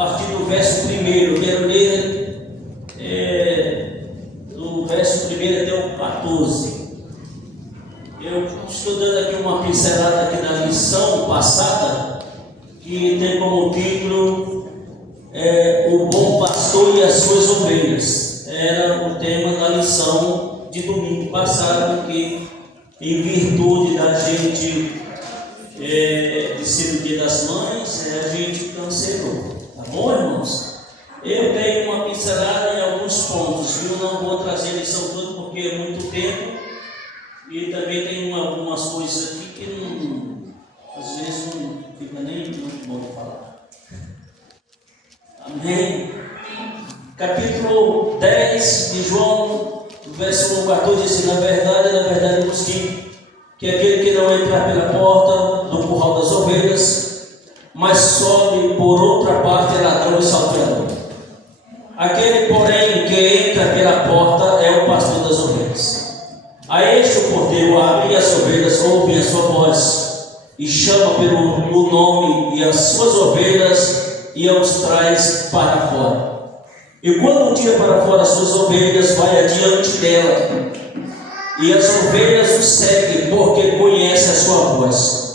partir do verso 1, quero ler do verso 1 até o 14. Eu estou dando aqui uma pincelada aqui da lição passada, que tem como título O Bom Pastor e as Suas Ovelhas. Era o tema da lição de domingo passado, que em virtude da gente de ser o Dia das Mães, a gente cancelou. Tá bom, irmãos? Eu tenho uma pincelada em alguns pontos, viu? Não vou trazer a lição toda porque é muito tempo. E também tem algumas coisas aqui que às vezes não fica nem muito bom de falar. Amém? Capítulo 10 de João, versículo 14, diz: na verdade vos digo que aquele que não entrar pela porta do curral das ovelhas, mas sobe por outra parte, é ladrão e salteador. Aquele, porém, que entra pela porta é o pastor das ovelhas. A este o cordeiro abre, e as ovelhas ouvem a sua voz, e chama pelo nome e as suas ovelhas, e os traz para fora. E quando tira para fora as suas ovelhas, vai adiante dela, e as ovelhas o seguem, porque conhecem a sua voz.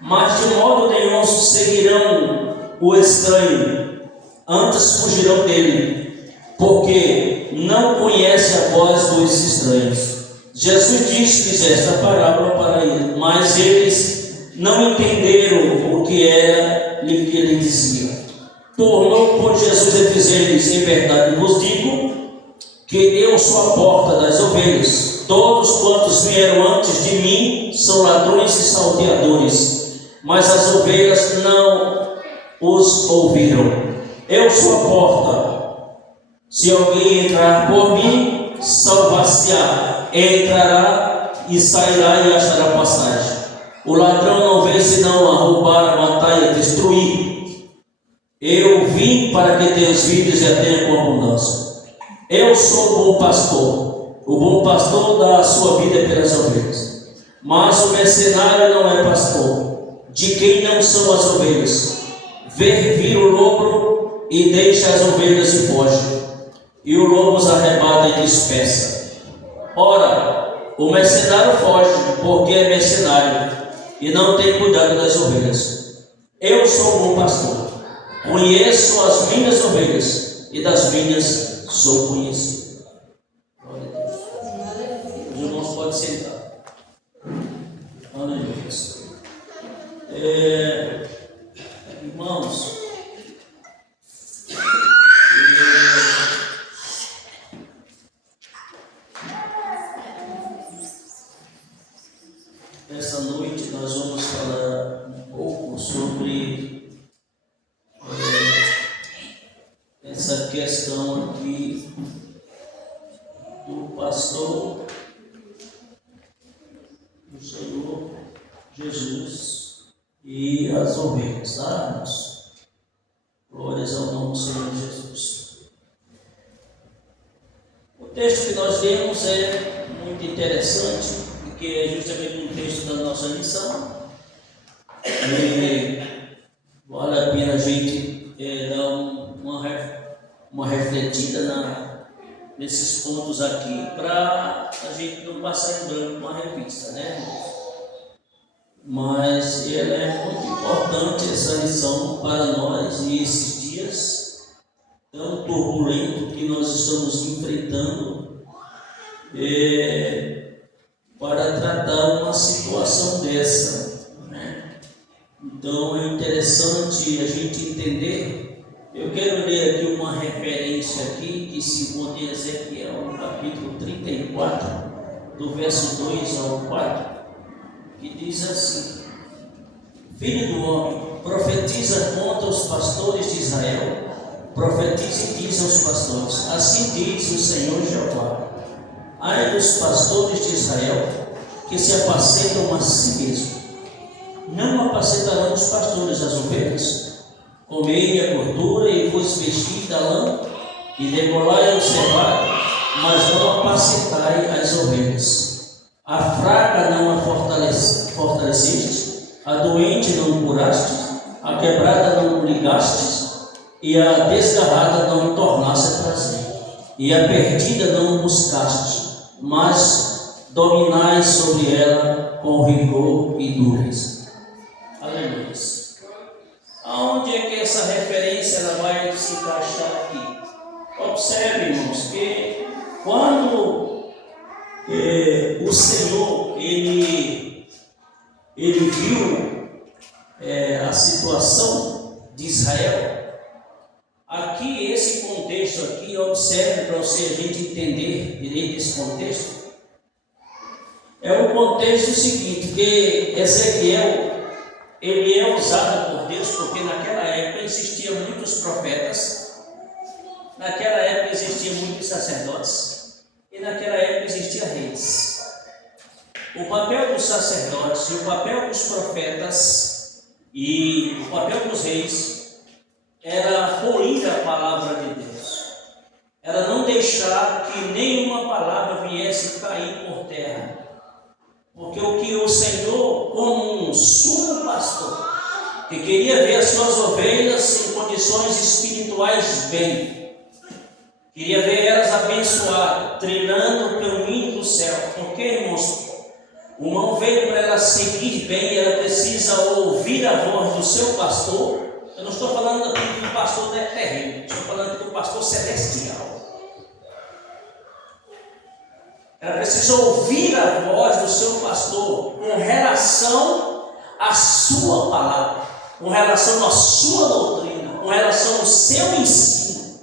Mas de modo nenhum seguirão o estranho, antes fugirão dele, porque não conhecem a voz dos estranhos. Jesus disse esta parábola para ele, mas eles não entenderam o que era que ele dizia. Tornou, pois, Jesus a dizer-lhes: em verdade vos digo que eu sou a porta das ovelhas. Todos quantos vieram antes de mim são ladrões e salteadores, mas as ovelhas não os ouviram. Eu sou a porta. Se alguém entrar por mim, salvar-se-á. Entrará e sairá e achará passagem. O ladrão não vem senão a roubar, a matar e a destruir. Eu vim para que tenhas vidas e a tenha com abundância. Eu sou o bom pastor. O bom pastor dá a sua vida pelas ovelhas. Mas o mercenário não é pastor, de quem não são as ovelhas. Vira o lobo e deixa as ovelhas e foge. E o lobo os arrebata e dispersa. Ora, o mercenário foge, porque é mercenário, e não tem cuidado das ovelhas. Eu sou o bom pastor, conheço as minhas ovelhas, e das minhas sou conhecido. Glória a Deus. Os irmãos podem sentar. Aleluia. Irmãos, essa noite nós vamos falar um pouco sobre essa questão aqui do pastor do Senhor Jesus e as ovelhas, tá? Glórias ao nome do Senhor Jesus. O texto que nós lemos é muito interessante, que é justamente um texto da nossa lição. E vale a pena a gente dar uma refletida nesses pontos aqui, para a gente não passar em branco uma revista, né? Mas ela é muito importante, essa lição, para nós, e esses dias tão turbulentos que nós estamos enfrentando, para tratar uma situação dessa, né? Então é interessante a gente entender. Eu quero ler aqui uma referência aqui, que se encontra em Ezequiel, no capítulo 34, do verso 2 ao 4, que diz assim: Filho do homem, profetiza contra os pastores de Israel, profetiza e diz aos pastores: assim diz o Senhor Jeová: ai dos pastores de Israel, que se apacentam a si mesmos. Não apacentarão os pastores as ovelhas? Comei a gordura e vos vestir da lã, e degolai o cevado, mas não apacentai as ovelhas. A fraca não a fortaleceste, a doente não curaste, a quebrada não ligastes, e a desgarrada não tornasse a trazer, e a perdida não buscaste, mas dominais sobre ela com rigor e dureza. Aleluia. Aonde é que essa referência ela vai se encaixar aqui? Observe, irmãos, que quando o Senhor ele viu a situação de Israel, aqui esse contexto aqui, observe para você a gente entender direito esse contexto. É o contexto seguinte, que Ezequiel ele é usado por Deus porque naquela época existiam muitos profetas, naquela época existiam muitos sacerdotes e naquela época existiam reis. O papel dos sacerdotes e o papel dos profetas e o papel dos reis era polir a palavra de Deus, era não deixar que nenhuma palavra viesse cair por terra. Porque o que o Senhor, como um sumo pastor, que queria ver as suas ovelhas em condições espirituais bem, queria ver elas abençoadas, trilhando o caminho do céu. Porque, irmãos, uma ovelha, para ela seguir bem, ela precisa ouvir a voz do seu pastor. Eu não estou falando aqui do pastor terreno, estou falando aqui do pastor celestial. Ela precisa ouvir a voz do seu pastor com relação à sua palavra, com relação à sua doutrina, com relação ao seu ensino.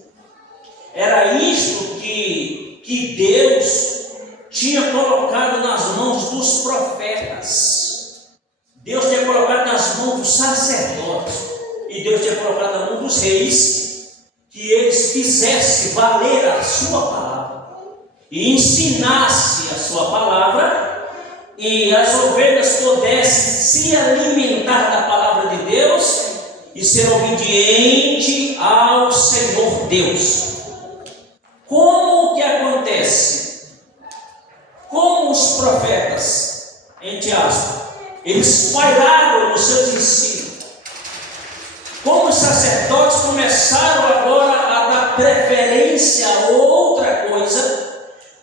Era isto que Deus tinha colocado nas mãos dos profetas. Deus tinha colocado nas mãos dos sacerdotes. E Deus tinha colocado nas mãos dos reis, que eles fizessem valer a sua palavra e ensinasse a sua palavra, e as ovelhas pudessem se alimentar da palavra de Deus e ser obediente ao Senhor Deus. Como que acontece? Como os profetas, entre aspas, eles falharam nos seus ensinos. Como os sacerdotes começaram agora a dar preferência a outra coisa,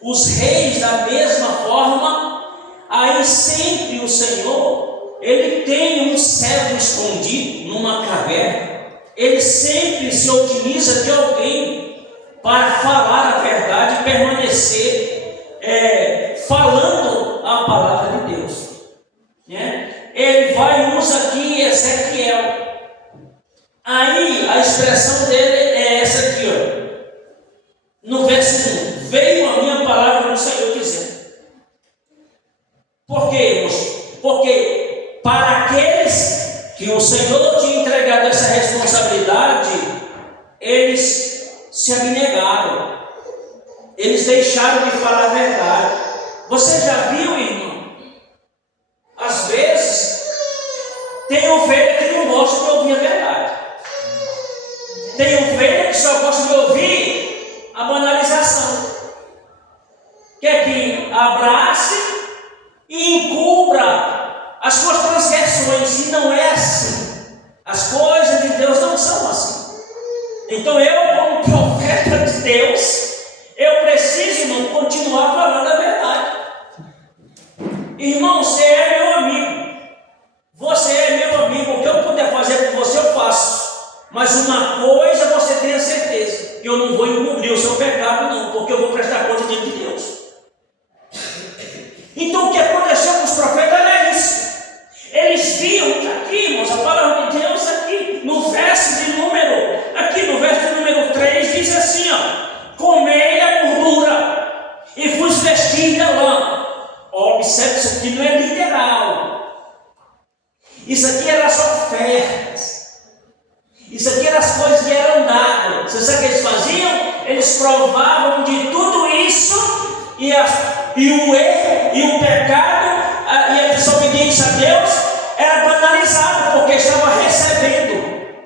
os reis da mesma forma, aí sempre o Senhor, ele tem um servo escondido numa caverna, ele sempre se utiliza de alguém para falar a verdade e permanecer falando a palavra de Deus, né? Ele vai e usa aqui Ezequiel. Aí a expressão dele é essa aqui, ó, no verso 1: veio a minha palavra do Senhor dizendo. Por quê, irmãos? Porque para aqueles que o Senhor tinha entregado essa responsabilidade, eles se abnegaram, eles deixaram de falar a verdade. Você já viu, irmão? Às vezes tem ovelha que não gosta de ouvir a verdade, tem ovelha que só gosta de ouvir a banalização, quer que abrace e encubra as suas transgressões, e não é assim. As coisas de Deus não são assim. Então eu, como profeta de Deus, eu preciso, irmão, continuar falando a verdade. Irmão, você é meu amigo, você é meu amigo, o que eu puder fazer por você eu faço. Mas uma coisa você tenha certeza, que eu não vou encobrir o seu pecado não, porque eu vou prestar conta diante de Deus. Então o que aconteceu com os profetas era isso. Eles viam que aqui, irmãos, a palavra de Deus aqui, no verso de número 3, diz assim, ó: comei a gordura e vos vestir da lã. Observe, isso aqui não é literal. Isso aqui era as ofertas. Isso aqui eram as coisas que eram dadas. Você sabe o que eles faziam? Eles provavam de tudo isso, e o erro, e o pecado, e a desobediência a Deus era banalizado, porque estava recebendo.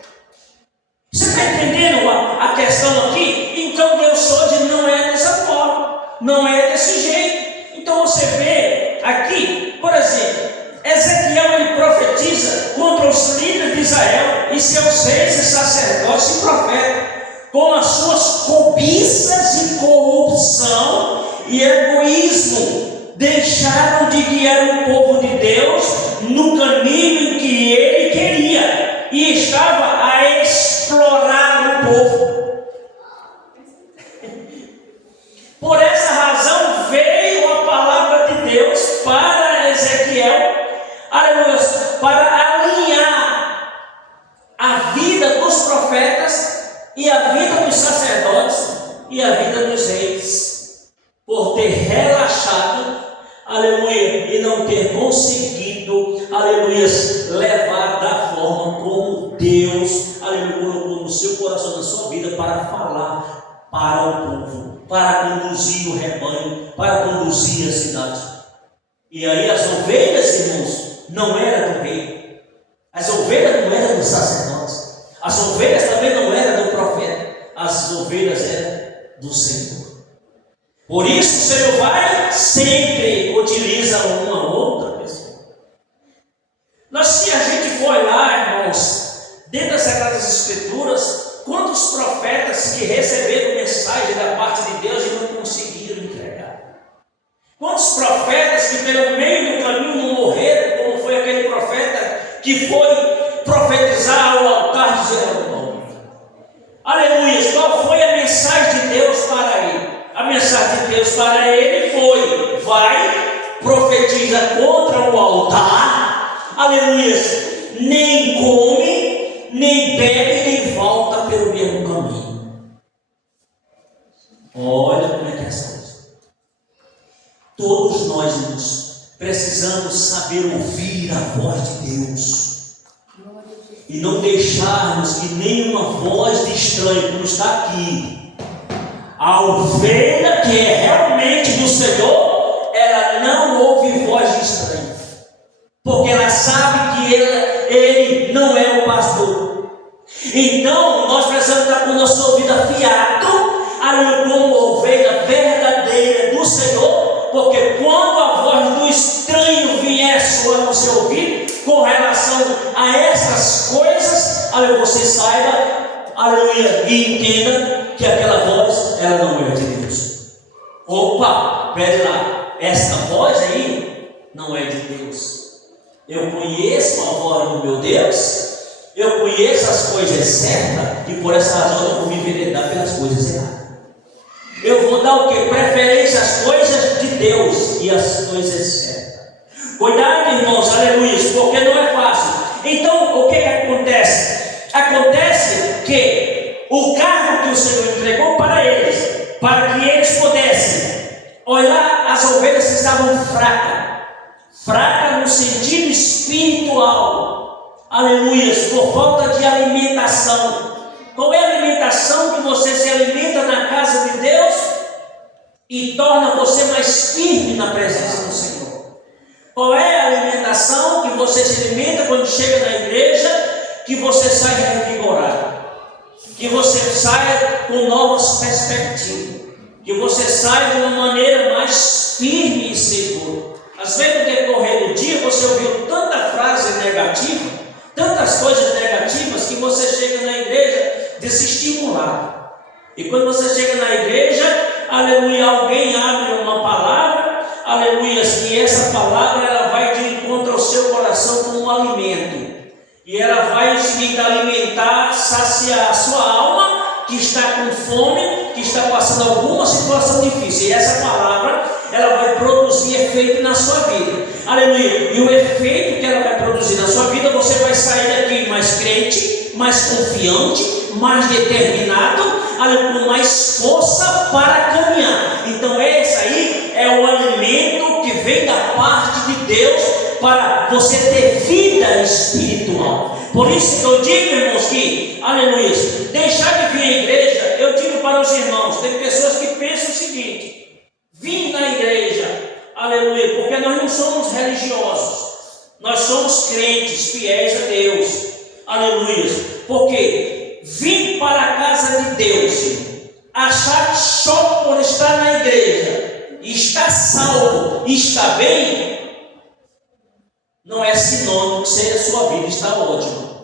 Você está entendendo a questão aqui? Então Deus hoje não é dessa forma, não é desse jeito. Então você vê aqui, por exemplo, Ezequiel ele profetiza contra os líderes de Israel e seus reis e sacerdotes, profetas, com as suas cobiças e corrupção e egoísmo, deixaram de guiar o povo de Deus no caminho que ele queria e estava a explorar o povo. Por essa razão veio a palavra de Deus para Ezequiel, aleluia, para alinhar a vida dos profetas e a vida dos sacerdotes e a vida dos reis, por ter relaxado, aleluia, e não ter conseguido, aleluia, levar da forma como Deus, aleluia, colocou no seu coração, na sua vida, para falar para o povo, para conduzir o rebanho, para conduzir a cidade. E aí as ovelhas, irmãos, não eram do rei, as ovelhas não eram dos sacerdotes, as ovelhas também não eram do profeta, as ovelhas eram do Senhor. Por isso o Senhor vai sempre utiliza uma outra pessoa. Se a gente for olhar, irmãos, dentro das Sagradas Escrituras, quantos profetas que receberam mensagem da parte de Deus e não conseguiram entregar? Quantos profetas que pelo meio do caminho não morreram, como foi aquele profeta que foi profetizar ao altar de Jeroboão? Aleluia! Qual foi a mensagem de Deus para ele? A mensagem de Deus para ele foi: vai, profetiza contra o altar, aleluia, nem come, nem bebe, nem volta pelo mesmo caminho. Olha como é que é essa coisa. Todos nós, irmãos, precisamos saber ouvir a voz de Deus e não deixarmos que nenhuma voz de estranho, como está aqui. A ovelha que é realmente do Senhor, ela não ouve voz de estranho, porque ela sabe que ele não é o pastor. Então nós precisamos estar com o nosso ouvido afiado, como ovelha verdadeira do Senhor, porque quando a voz do estranho vier soar no seu ouvido com relação a essas coisas, você saiba, aleluia, e entenda que aquela voz, ela não é de Deus. Opa, pera lá, essa voz aí não é de Deus. Eu conheço a voz do meu Deus, eu conheço as coisas certas, e por essa razão eu vou me enveredar pelas coisas erradas. Eu vou dar o que? Preferência às coisas de Deus e às coisas certas. Cuidado, irmãos, aleluia, porque não é fácil. Então, o que acontece? Acontece que o cargo que o Senhor entregou para eles, para que eles pudessem olhar as ovelhas que estavam fracas no sentido espiritual, aleluia, por falta de alimentação. Qual é a alimentação que você se alimenta na casa de Deus e torna você mais firme na presença do Senhor? Qual é a alimentação que você se alimenta quando chega na igreja, que você sai revigorado, que você sai com novas perspectivas, que você sai de uma maneira mais firme e segura? Às vezes no decorrer do dia você ouviu tanta frase negativa, tantas coisas negativas, que você chega na igreja desestimulado. E quando você chega na igreja, aleluia, alguém abre uma palavra, aleluia, e essa palavra ela vai de encontro ao seu coração como um alimento, e ela vai alimentar, saciar a sua alma que está com fome, que está passando alguma situação difícil, e essa palavra ela vai produzir efeito na sua vida, aleluia, e o efeito que ela vai produzir na sua vida, você vai sair daqui mais crente, mais confiante, mais determinado, com mais força para caminhar. Então esse aí é o alimento que vem da parte de Deus para você ter vida espiritual. Por isso que eu digo, irmãos, que, aleluia, deixar de vir à igreja, eu digo para os irmãos, tem pessoas que pensam o seguinte: vim na igreja, aleluia, porque nós não somos religiosos, nós somos crentes, fiéis a Deus, aleluia, porque vim para a casa de Deus, achar que só por estar na igreja, está salvo, está bem, não é sinônimo que a sua vida está ótima.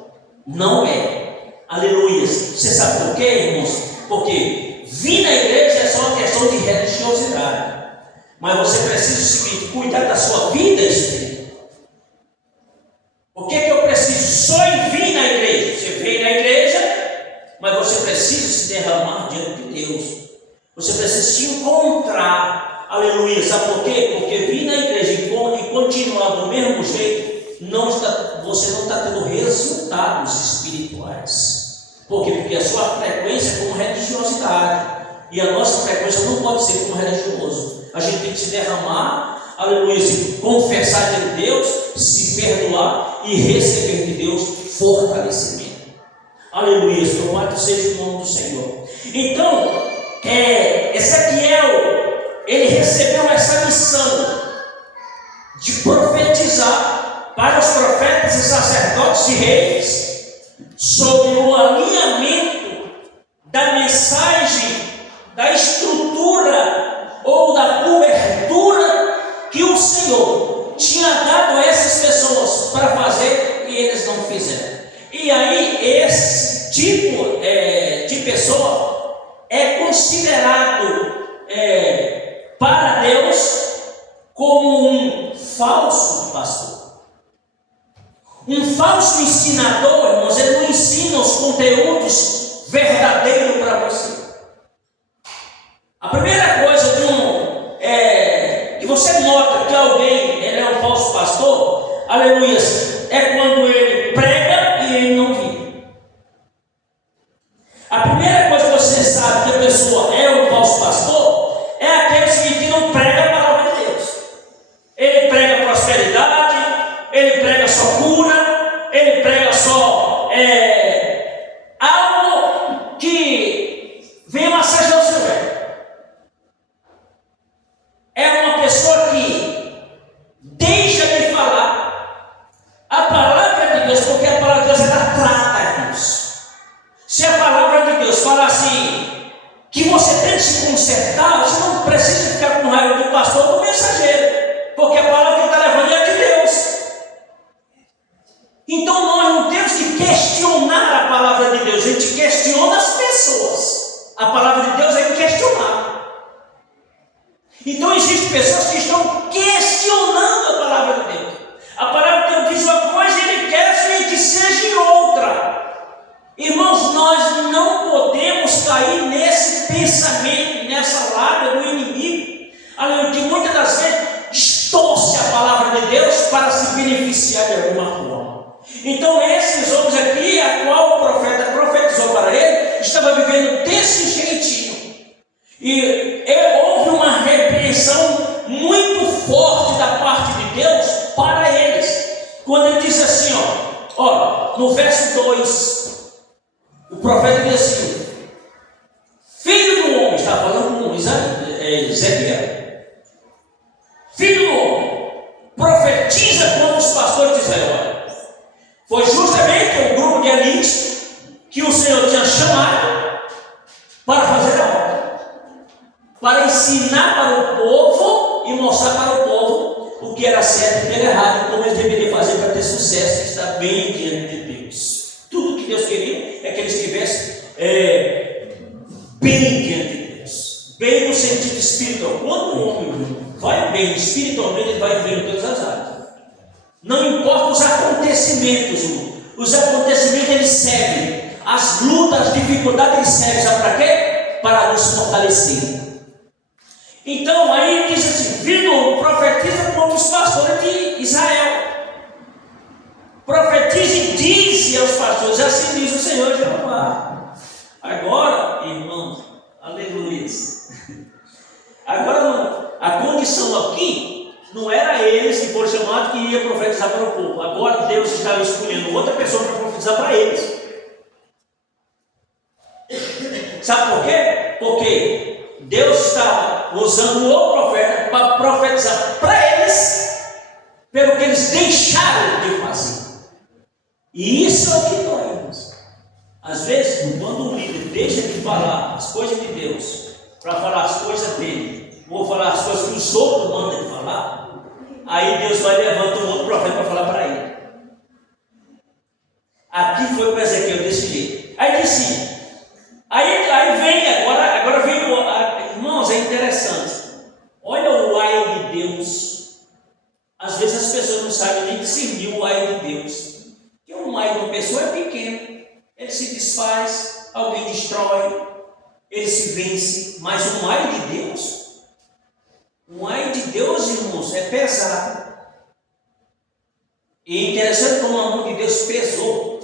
Não é. Aleluia. Você sabe por quê, irmãos? Porque vir na igreja é só uma questão de religiosidade. Mas você precisa, o seguinte, cuidar da sua vida espiritual. O que eu preciso? Só em vir na igreja. Você vem na igreja, mas você precisa se derramar diante de Deus. Você precisa se encontrar. Aleluia. Sabe por quê? Porque vir na igreja e continuar do mesmo jeito, você não está tendo resultados espirituais. Por quê? Porque a sua frequência é como religiosidade. E a nossa frequência não pode ser como religioso. A gente tem que se derramar, aleluia, se confessar diante de Deus, se perdoar e receber de Deus fortalecimento. Aleluia, louvado seja o nome do Senhor. Então, Ezequiel, ele recebeu essa missão de profetizar para os profetas e sacerdotes e reis sobre o alinhamento da mensagem, da estrutura ou da cobertura que o Senhor tinha dado a essas pessoas para fazer e eles não fizeram. E aí esse tipo de pessoa é considerado para Deus como um falso pastor. Um falso ensinador, irmãos, ele não ensina os conteúdos verdadeiros para você. A primeira coisa que você nota que alguém ele é um falso pastor, aleluia, é quando ele prega e ele não vive. A primeira coisa que você sabe que a pessoa é um falso pastor é aquele que não prega a palavra de Deus. Ele prega prosperidade, ele prega só cura, ele prega só algo que venha massagear o seu ego. É uma pessoa que deixa de falar a palavra de Deus, porque a palavra de Deus ela trata, irmãos. Se a palavra de Deus fala assim, que você tem que se consertar, você não precisa ficar com raiva do pastor ou do mensageiro, porque a palavra que está levando é de Deus. Então nós não temos que questionar a palavra de Deus, a gente questiona as pessoas. A palavra de Deus é inquestionável. Então existem pessoas que estão questionando a palavra de Deus. A palavra de Deus diz uma coisa e ele quer que seja outra. Irmãos, nós não podemos cair nesse pensamento, nessa lábia do inimigo, que muitas das vezes distorce a palavra de Deus para se beneficiar de alguma forma. Então esses homens aqui, a qual o profeta profetizou para ele, estava vivendo desse jeitinho. E houve uma repreensão muito forte da parte de Deus para eles. Quando ele disse assim, no verso 2, o profeta diz assim: filho do homem, está falando com Ezequiel, filho do homem, profetiza contra os pastores de Israel. Foi justamente o grupo de elites que o Senhor tinha chamado para fazer a obra, para ensinar para o povo e mostrar para o povo o que era certo e o que era errado, e como eles deveriam fazer para ter sucesso e estar bem diante de Deus. Tudo que Deus queria é que eles estivessem bem diante de Deus, bem no sentido espiritual. Quando o homem vai bem espiritualmente, ele vai bem em todas as áreas. Não importa os acontecimentos eles servem, as lutas, as dificuldades eles servem, sabe para quê? Para nos fortalecer. Então aí diz assim: filho, profetiza contra os pastores de Israel. Profetiza e diz aos pastores: assim diz o Senhor Jeová. Agora, irmãos, aleluia. Agora a condição aqui não era eles que foram chamados que ia profetizar para o povo. Agora Deus estava escolhendo outra pessoa para profetizar para eles. Sabe por quê? Porque Deus estava usando o profeta para profetizar para eles pelo que eles deixaram de fazer. E isso é o que dói, irmãos. Às vezes, quando um líder deixa de falar as coisas de Deus para falar as coisas dele, ou falar as coisas que os outros mandam ele falar, aí Deus vai levando um outro profeta para falar para ele. Aqui foi para Ezequiel desse jeito. Aí disse, aí vem, agora vem, irmãos, é interessante. Olha o ai de Deus. Às vezes as pessoas não sabem nem discernir o ai de Deus. Porque o ai de uma pessoa é pequeno. Ele se desfaz, alguém destrói, ele se vence. Mas o ai de Deus, irmãos, é pesado. E é interessante como a mão de Deus pesou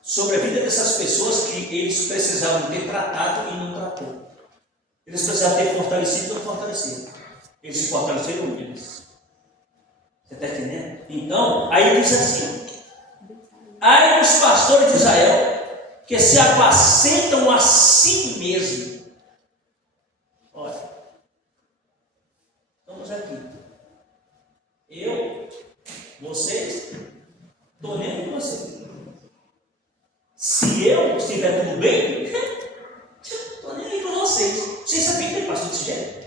sobre a vida dessas pessoas que eles precisavam ter tratado e não tratou. Eles precisavam ter fortalecido e não fortaleceram. Eles se fortaleceram eles. Você está entendendo? Então, aí diz assim: ai dos pastores de Israel, que se apacentam a si mesmos. Olha, estamos aqui. Eu, vocês, estou nem com vocês. Se eu estiver tudo bem, estou nem aí com vocês. Vocês sabiam que tem pastor desse jeito?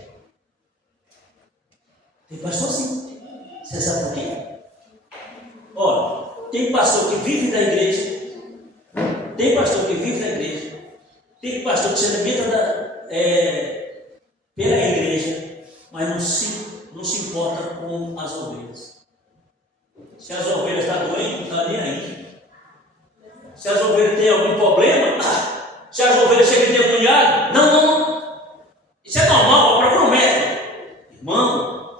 Tem pastor sim. Você sabe por quê? Olha, tem pastor que vive da igreja, tem pastor que vive da igreja, tem pastor que se alimenta pela igreja, mas não se importa com as ovelhas. Se as ovelhas estão doentes, não está nem aí. Se as ovelhas têm algum problema, se as ovelhas chegam endemoniadas, não. Isso é normal, procura um médico. Irmão,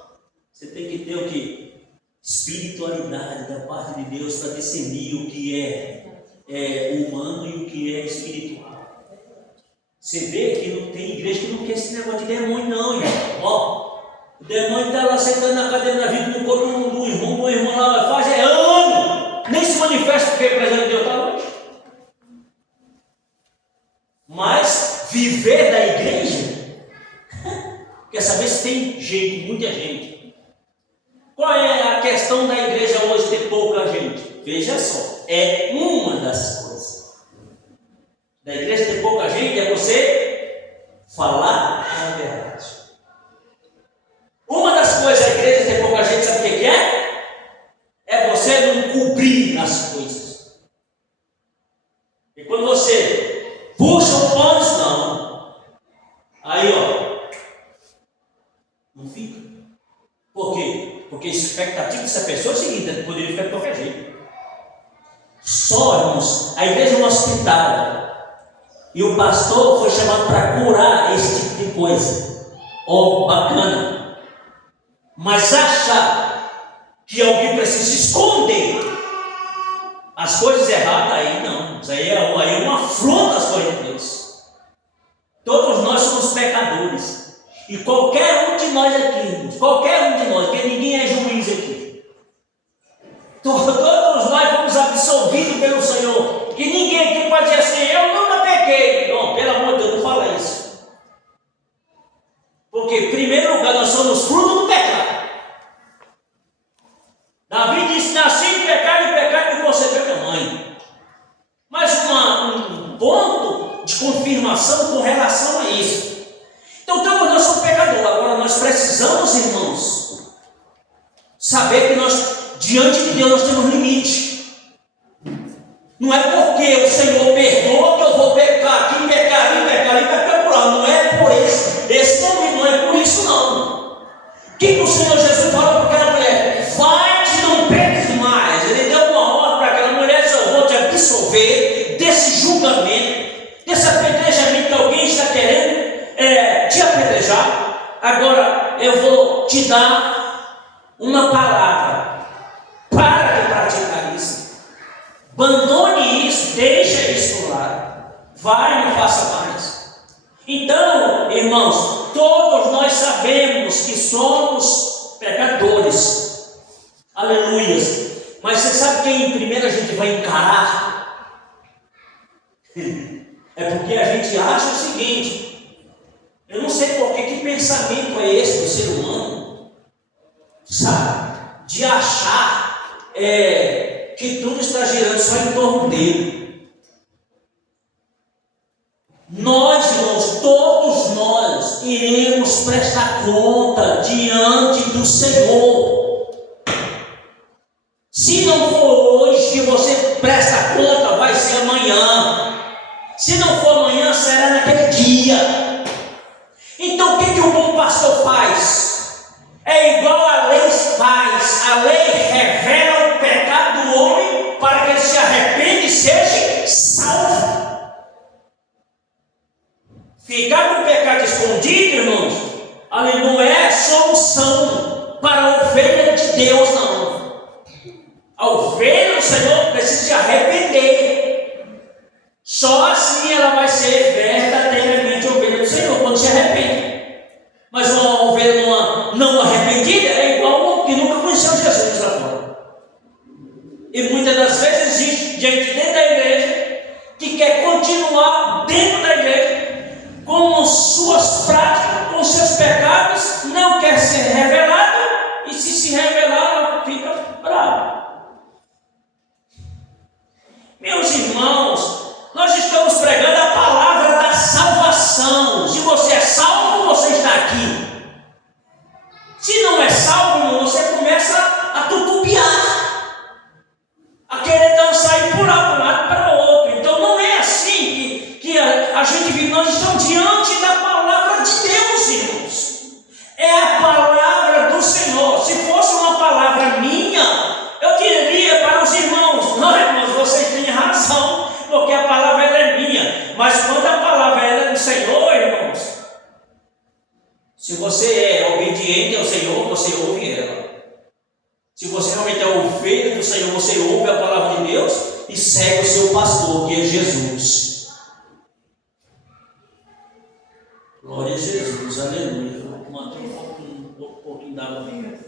você tem que ter o quê? Espiritualidade da parte de Deus para discernir o que é humano e o que é espiritual. Você vê que não tem igreja que não quer esse negócio de demônio, não, irmão. Ó, o demônio está lá sentando na cadeira da vida no corpo do irmão lá faz ano, nem se manifesta porque a presença de Deus está longe. Mas viver da igreja, quer saber se tem jeito, muita gente. Qual é a questão da igreja hoje ter pouca gente? Veja só, é uma das coisas. Da igreja ter pouca gente é você falar a verdade. Uma das coisas da igreja ter pouca gente, sabe o que é? É você não cobrir as coisas. E quando você puxa o pano, não. Aí, ó, não fica. Por quê? Porque a expectativa dessa pessoa é o seguinte: ele poderia ficar de qualquer jeito. Só, irmãos, a igreja é um hospital. E o pastor foi chamado para curar esse tipo de coisa. Ó, bacana. Mas achar que alguém precisa esconder as coisas erradas, aí não. Isso aí é uma afronta às coisas de Deus. Todos nós somos pecadores. E qualquer um de nós aqui, porque ninguém é juiz aqui. Todos nós fomos absolvidos pelo Senhor. Que ninguém aqui pode dizer assim: eu nunca pequei. Não, pelo amor de Deus, não fala isso. Porque, em primeiro lugar, nós somos fruto do pecado. Davi disse: nasci em pecado e pecado me concebeu minha mãe. Mas um ponto de confirmação com relação a isso. Então, todos nós somos pecadores. Agora, nós precisamos, irmãos, saber que nós, diante de Deus, nós temos limite. Não é porque o Senhor perdoa que eu vou pecar aqui, pecar ali, pecar ali, pecar por lá. Não é por esse momento, não é por isso, não. O que o Senhor Jesus falou para aquela mulher? Vai-te, não peques mais. Ele deu uma ordem para aquela mulher: eu vou te absolver desse julgamento, desse apedrejamento que alguém está querendo te apedrejar. Agora eu vou te dar uma palavra: para de praticar isso, abandone isso, deixa isso lá, vai, não faça mais. Então, irmãos, todos nós sabemos que somos pecadores, aleluias. Mas você sabe quem primeiro a gente vai encarar? É porque a gente acha o seguinte: eu não sei porque, que pensamento é esse do ser humano, sabe? De achar que tudo está girando só em torno dele. Nós, irmãos, todos nós iremos prestar conta diante do Senhor. Se não for hoje que você presta conta, vai ser amanhã. amanhã será naquele dia. Então o que o bom pastor faz? É igual a lei faz. A lei revela o pecado do homem para que ele se arrependa e seja salvo. Ficar com o pecado escondido, irmãos, ali não é solução para a ovelha de Deus, não. A ovelha do Senhor precisa se arrepender. Só assim ela vai ser verdadeiramente ovelha do Senhor, quando se arrepende. Mas uma ovelha não arrependida é igual que nunca conheceu Jesus lá fora. E muitas das vezes existe gente dentro da igreja que quer continuar dentro da igreja com suas práticas, com seus pecados, não quer ser revelado, e se revelar, fica bravo. Meus irmãos, nós estamos pregando a palavra da salvação. Se você é salvo, você está aqui. Se não é salvo, irmão, você começa a tutupiar, a querer dançar e pular para um lado e para o outro. Então não é assim que a gente vive. Nós estamos diante da palavra de Deus, irmãos. É a palavra do Senhor. Se fosse uma palavra minha, eu diria para os irmãos: não, irmãos, vocês têm razão, porque a palavra ela é minha. Mas quando a palavra ela é do Senhor, irmãos, se você é obediente ao Senhor, você ouve ela. Se você realmente é ovelha do Senhor, você ouve a palavra de Deus e segue o seu pastor, que é Jesus. Glória a Jesus, aleluia. Vou manter um pouquinho d'água bem.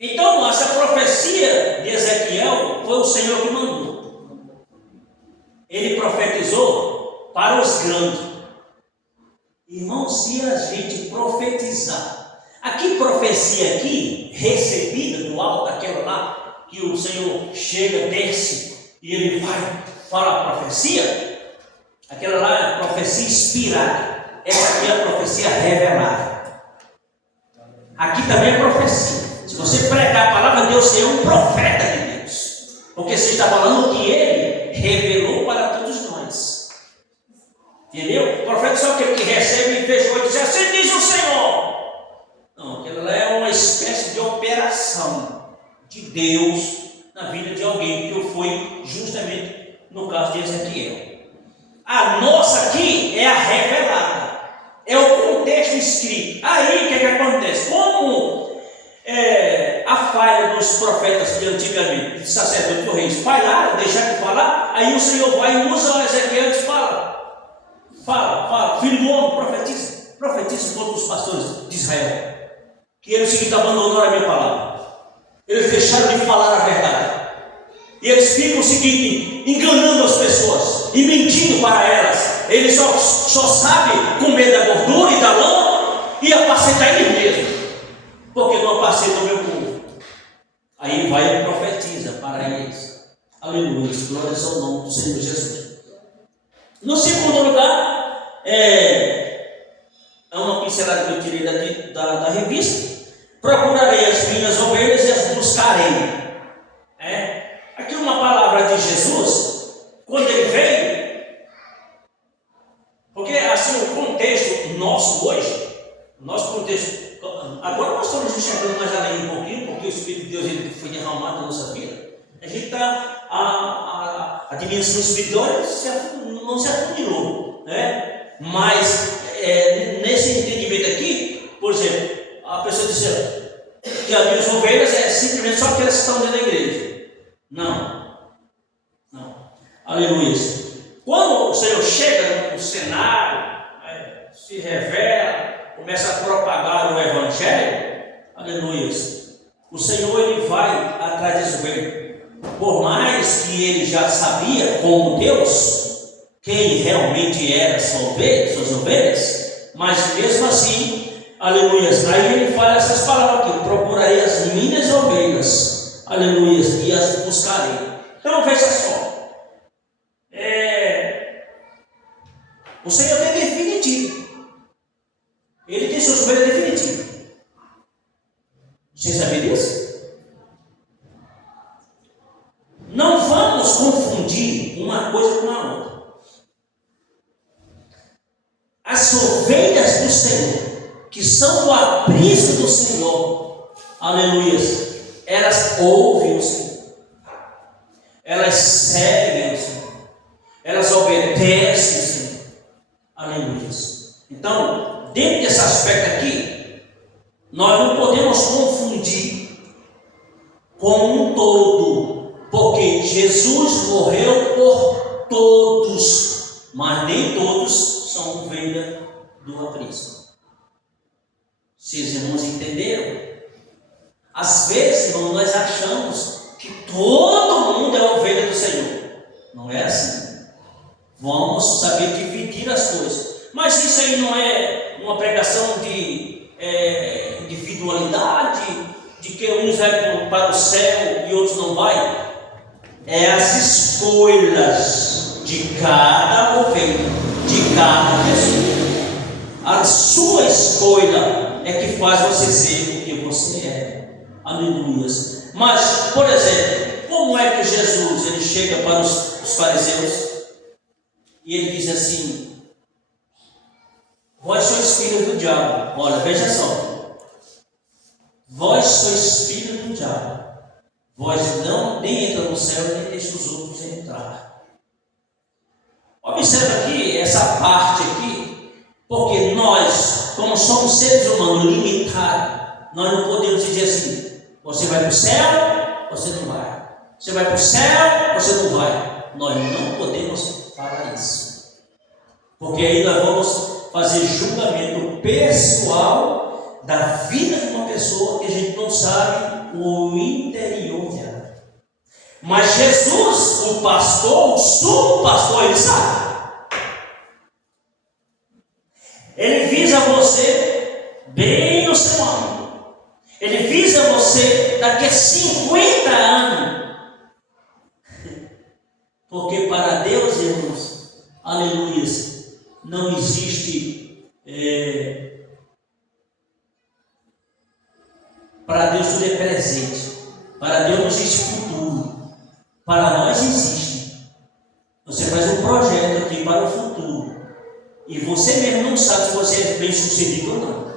Então, essa profecia de Ezequiel foi o Senhor que mandou. Ele profetizou para os grandes. Irmãos, se a gente profetizar, aqui profecia aqui, recebida do alto, aquela lá, que o Senhor chega, desce, e ele vai falar a profecia, aquela lá é a profecia inspirada, essa aqui é a profecia revelada. Aqui também é profecia. Se você pregar a palavra de Deus, você é um profeta de Deus, porque você está falando o que ele revelou para todos nós. Entendeu? O profeta só que recebe e fechou e diz: assim diz o Senhor. Não, aquilo é uma espécie de operação de Deus na vida de alguém, que foi justamente no caso de Ezequiel. A nossa aqui é a revelada, é o contexto escrito. Aí o que acontece? Como a falha dos profetas de antigamente, de sacerdote e reis, falharam, deixaram de falar, aí o Senhor vai e usa Ezequiel e diz: fala, filho do homem, profetiza contra os pastores de Israel, que eles seguinte abandonaram a minha palavra, eles deixaram de falar a verdade, e eles ficam o seguinte, enganando as pessoas e mentindo para elas. Eles só sabem comer da gordura e da lã e apacentar eles mesmos, porque não apacentam o meu povo. Aí vai e profetiza para eles. Aleluia, glórias ao nome do Senhor Jesus. No segundo lugar, é uma pincelada que eu tirei da revista: procurarei as minhas ovelhas e as buscarei. Aqui uma palavra de Jesus, quando ele veio, porque assim o contexto nosso hoje, nosso contexto, agora nós estamos enxergando mais além um pouquinho, porque o Espírito de Deus ele foi derramado na nossa vida. A gente está, a dimensão espiritual não se afunilou, né? Mas nesse entendimento aqui, por exemplo, a pessoa diz que as minhas ovelhas é simplesmente só aquelas que estão dentro da igreja. Não. Aleluia. Quando o Senhor chega no cenário, se revela, começa a propagar o Evangelho, aleluia, o Senhor ele vai atrás das ovelhas. Por mais que ele já sabia, como Deus, quem realmente era suas ovelhas, mas mesmo assim, aleluia, aí ele fala essas palavras aqui: procurarei as minhas ovelhas, aleluia, e as buscarei. Então veja só, o Senhor tem definitivo, ele tem suas ovelhas definitivas. Você sabia disso? Não vamos vamos confundir uma coisa com a outra. As ovelhas do Senhor, que são do aprisco do Senhor, aleluia, elas ouvem o Senhor, elas seguem o Senhor, elas obedecem o Senhor, aleluia. Então, dentro desse aspecto aqui, nós não podemos confundir com um todo, porque Jesus morreu por todos, mas nem todos são ovelha do aprisco. Se os irmãos entenderam? Às vezes, irmão, nós achamos que todo mundo é ovelha do Senhor. Não é assim. Vamos saber dividir as coisas. Mas isso aí não é uma pregação de individualidade, de que uns vão para o céu e outros não vão. É as escolhas de cada ovelha, de cada pessoa. A sua escolha é que faz você ser o que você é. Aleluia. Mas, por exemplo, como é que Jesus ele chega para os fariseus e ele diz assim: vós sois filhos do diabo. Olha, veja só. Vós sois filhos do diabo. Vós não nem entra no céu, nem deixa os outros entrar. Observa aqui, essa parte aqui, porque nós, como somos seres humanos limitados, nós não podemos dizer assim: você vai para o céu, você não vai. Você vai para o céu, você não vai. Nós não podemos falar isso. Porque aí nós vamos fazer julgamento pessoal da vida de uma pessoa que a gente não sabe o interior dela. Mas Jesus, o pastor, o sumo pastor, ele sabe. Ele visa você bem no seu ano. Ele visa você daqui a 50 anos. Porque para Deus, irmãos, aleluia, não existe, para Deus tudo é presente. Para Deus não existe futuro. Para nós existe. Você faz um projeto aqui para o futuro. E você mesmo não sabe se você é bem sucedido ou não.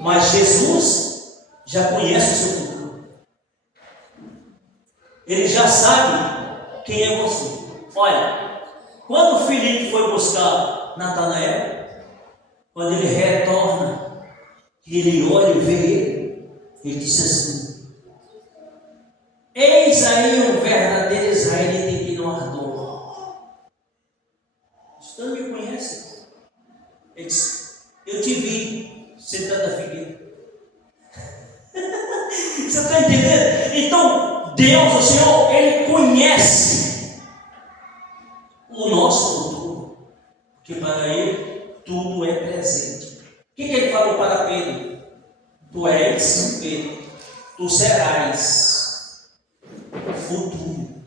Mas Jesus já conhece o seu futuro. Ele já sabe quem é você. Olha, quando Filipe foi buscar Natanael, quando ele retorna, e ele olha e vê ele disse assim: eis aí um verdadeiro israelita em que não ardor. Você não me conhece? Ele disse: eu te vi sentado na figueira. Você está entendendo? Então, Deus, o Senhor, Ele conhece o nosso futuro, porque para Ele tudo é presente. O que Ele falou para Pedro? Tu és Pedro, tu serás futuro.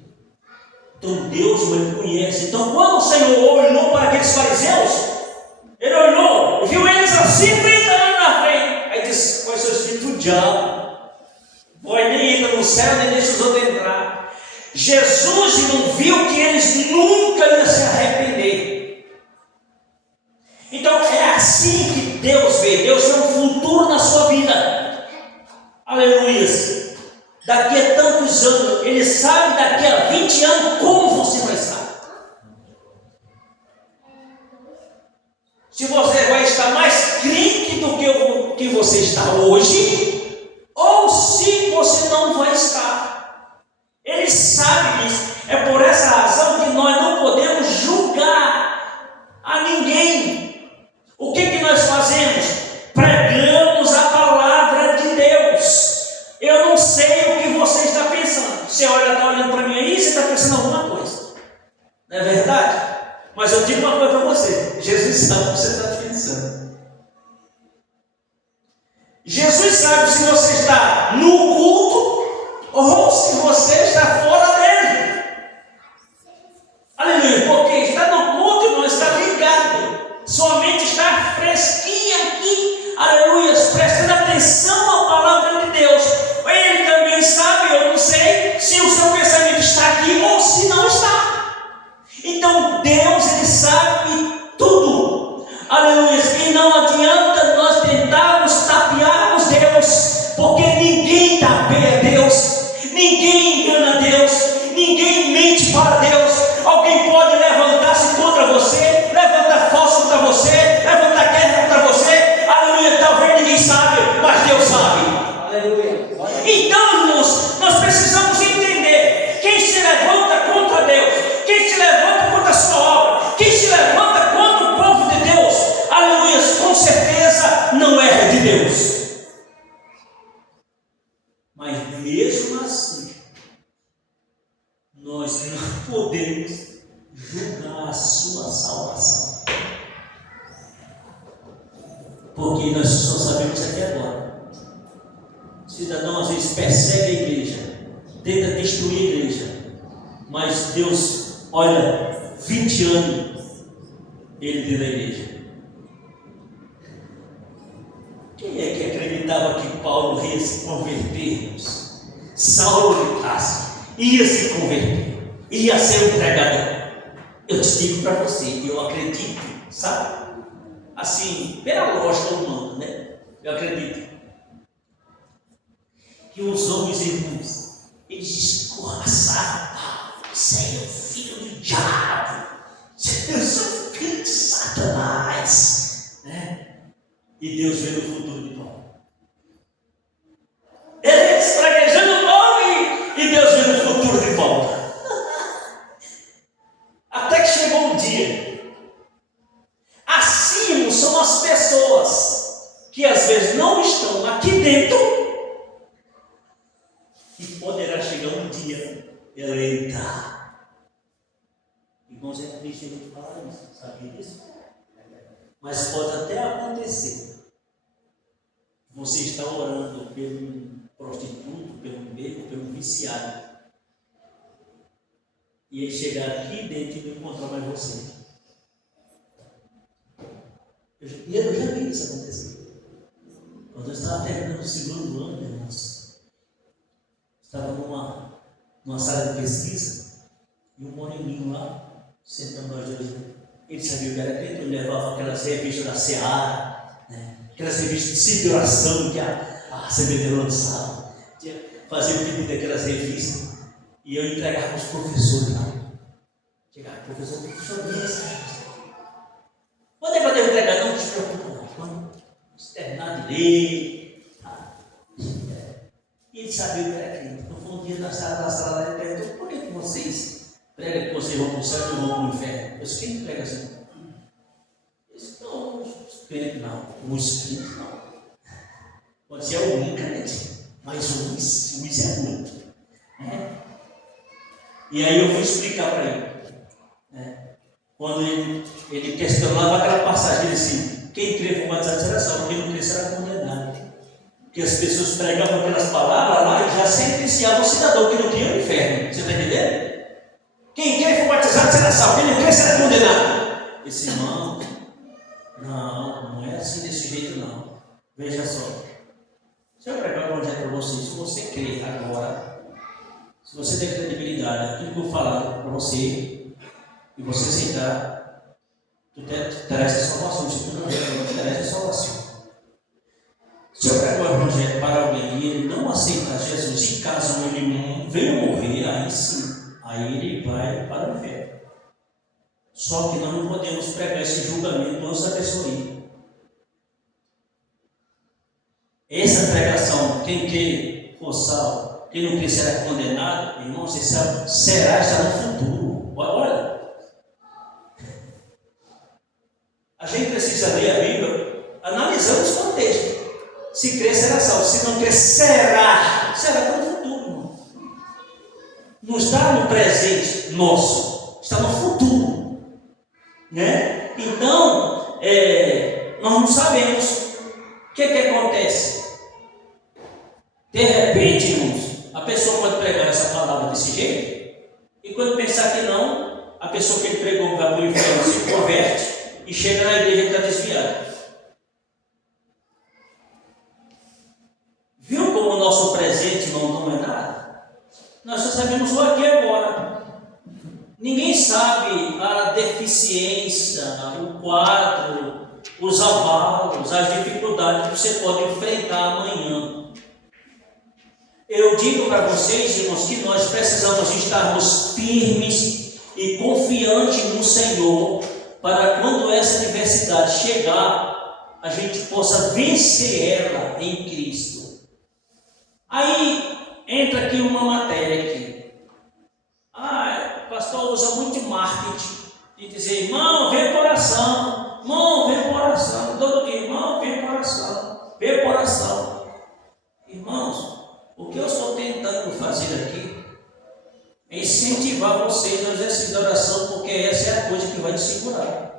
Então Deus Ele conhece. Então quando o Senhor olhou para aqueles fariseus, Ele olhou, viu eles há 50 anos na frente, aí disse: pois seus filhos do diabo, vós nem entra no céu, nem deixa os outros entrar. Jesus não viu que eles nunca iam se arrepender. Então é assim que Deus vê. Deus vê um futuro na sua vida. Aleluia. Daqui a tantos anos, Ele sabe daqui a 20 anos como você vai estar. Se você vai estar mais crente do que o que você está hoje, ou se você não vai estar. Ele sabe disso. É por essa razão que nós não podemos julgar a ninguém. O que nós fazemos? Pregamos a palavra de Deus. Eu não sei o que você está pensando. Você está olhando para mim aí, você está pensando alguma coisa. Não é verdade? Mas eu digo uma coisa para você: Jesus sabe o que você está pensando. Jesus sabe se você está no culto ou se você está fora dele. Aleluia. Porque está no culto, não está ligado. Sua mente está fresquinha aqui. Aleluia. Prestando atenção à palavra de Deus. Ele também sabe, eu não sei, se o seu pensamento está aqui ou se nós não podemos julgar a sua salvação. Porque nós só sabemos aqui agora. O cidadão às vezes persegue a igreja, tenta destruir a igreja, mas Deus, olha, 20 anos ele dentro da igreja. Quem é que acreditava que Paulo ia se converter? Saulo de Tarso ia se converter, ia ser um pregador. Eu te digo para você, eu acredito, sabe? Assim, pela lógica humana, né? Eu acredito que os homens irmãos, eles escorraçaram Paulo. Isso aí é o filho do diabo, eu sou filho de Satanás, né? E Deus vê no futuro de Paulo. Ele espraguejando Paulo e Deus vê no futuro de Paulo. Até que chegou um dia. Assim são as pessoas que às vezes não estão aqui dentro, e poderá chegar um dia ela entrar. Irmãos, é triste a gente falar isso, sabia disso? Mas pode até acontecer. Você está orando pelo prostituto, pelo bebo, pelo viciado, e ele chegar aqui dentro e não encontrar mais você. Eu já vi isso acontecer. Quando eu estava terminando o segundo ano, irmãos, estava numa sala de pesquisa, e um moreninho lá, sentando nós dois, ele sabia o que era crente, ele levava aquelas revistas da Seara, né? Aquelas revistas de civilização que a CBD lançava, fazia o pedido daquelas revistas, e eu entregava para os professores lá. Chegava, professor, quando é que eu devo entregar? Não te preocupa, não. Externar de ler. E ele sabia o que era crente. Então foi um dia na sala, ele perguntou: por que vocês pregam que vocês vão para o céu e não vão para o inferno? Eu disse: quem prega assim? Ele disse: não, os crentes não, o espírito não. Pode ser algum crente, mas o Luiz é muito. Né? E aí eu fui explicar para ele. Né? Quando ele questionava aquela passagem, ele disse: quem crê for batizado será salvo, quem não crê será condenado. Porque as pessoas pregavam aquelas palavras lá e já sentenciavam o cidadão que não queria o inferno. Você está entendendo? Quem crê for batizado será salvo, quem não crê será condenado. Eu disse: irmão, não é assim desse jeito não. Veja só. Se eu pregar o evangelho para você, se você crê agora, se você tem credibilidade, aquilo que eu falar para você, e você aceitar, tu terás a salvação. Se tu não terás a salvação. Se eu pregar o evangelho para alguém e ele não aceitar Jesus, e caso ele venha morrer, aí sim, aí ele vai para o inferno. Só que nós não podemos pregar esse julgamento antes da pessoa ir. Essa pregação, quem crê for salvo, quem não crê será condenado, irmão, você sabe, será, está no futuro. Olha, a gente precisa ler a Bíblia analisando os contextos. Se crer, será salvo. Se não crer, será para o futuro, irmão. Não está no presente nosso, está no futuro, né? Então, nós não sabemos o que acontece. De repente, irmãos, a pessoa pode pregar essa palavra desse jeito, e quando pensar que não, a pessoa que ele pregou vai para o inferno, se converte e chega na igreja que está desviada. Viu como o nosso presente não é nada? Nós só sabemos o aqui e agora. Ninguém sabe a deficiência, o quadro, os abalos, as dificuldades que você pode enfrentar amanhã. Eu digo para vocês, irmãos, que nós precisamos estarmos firmes e confiantes no Senhor, para quando essa adversidade chegar, a gente possa vencer ela em Cristo. Aí entra aqui uma matéria aqui. O pastor usa muito marketing e dizer: irmão, vem para oração, irmão, vem para oração, todo dia, irmão, vem para oração, vem para oração. Irmãos, o que eu estou tentando fazer aqui é incentivar incentivar você no exercício da oração, porque essa é a coisa que vai te segurar.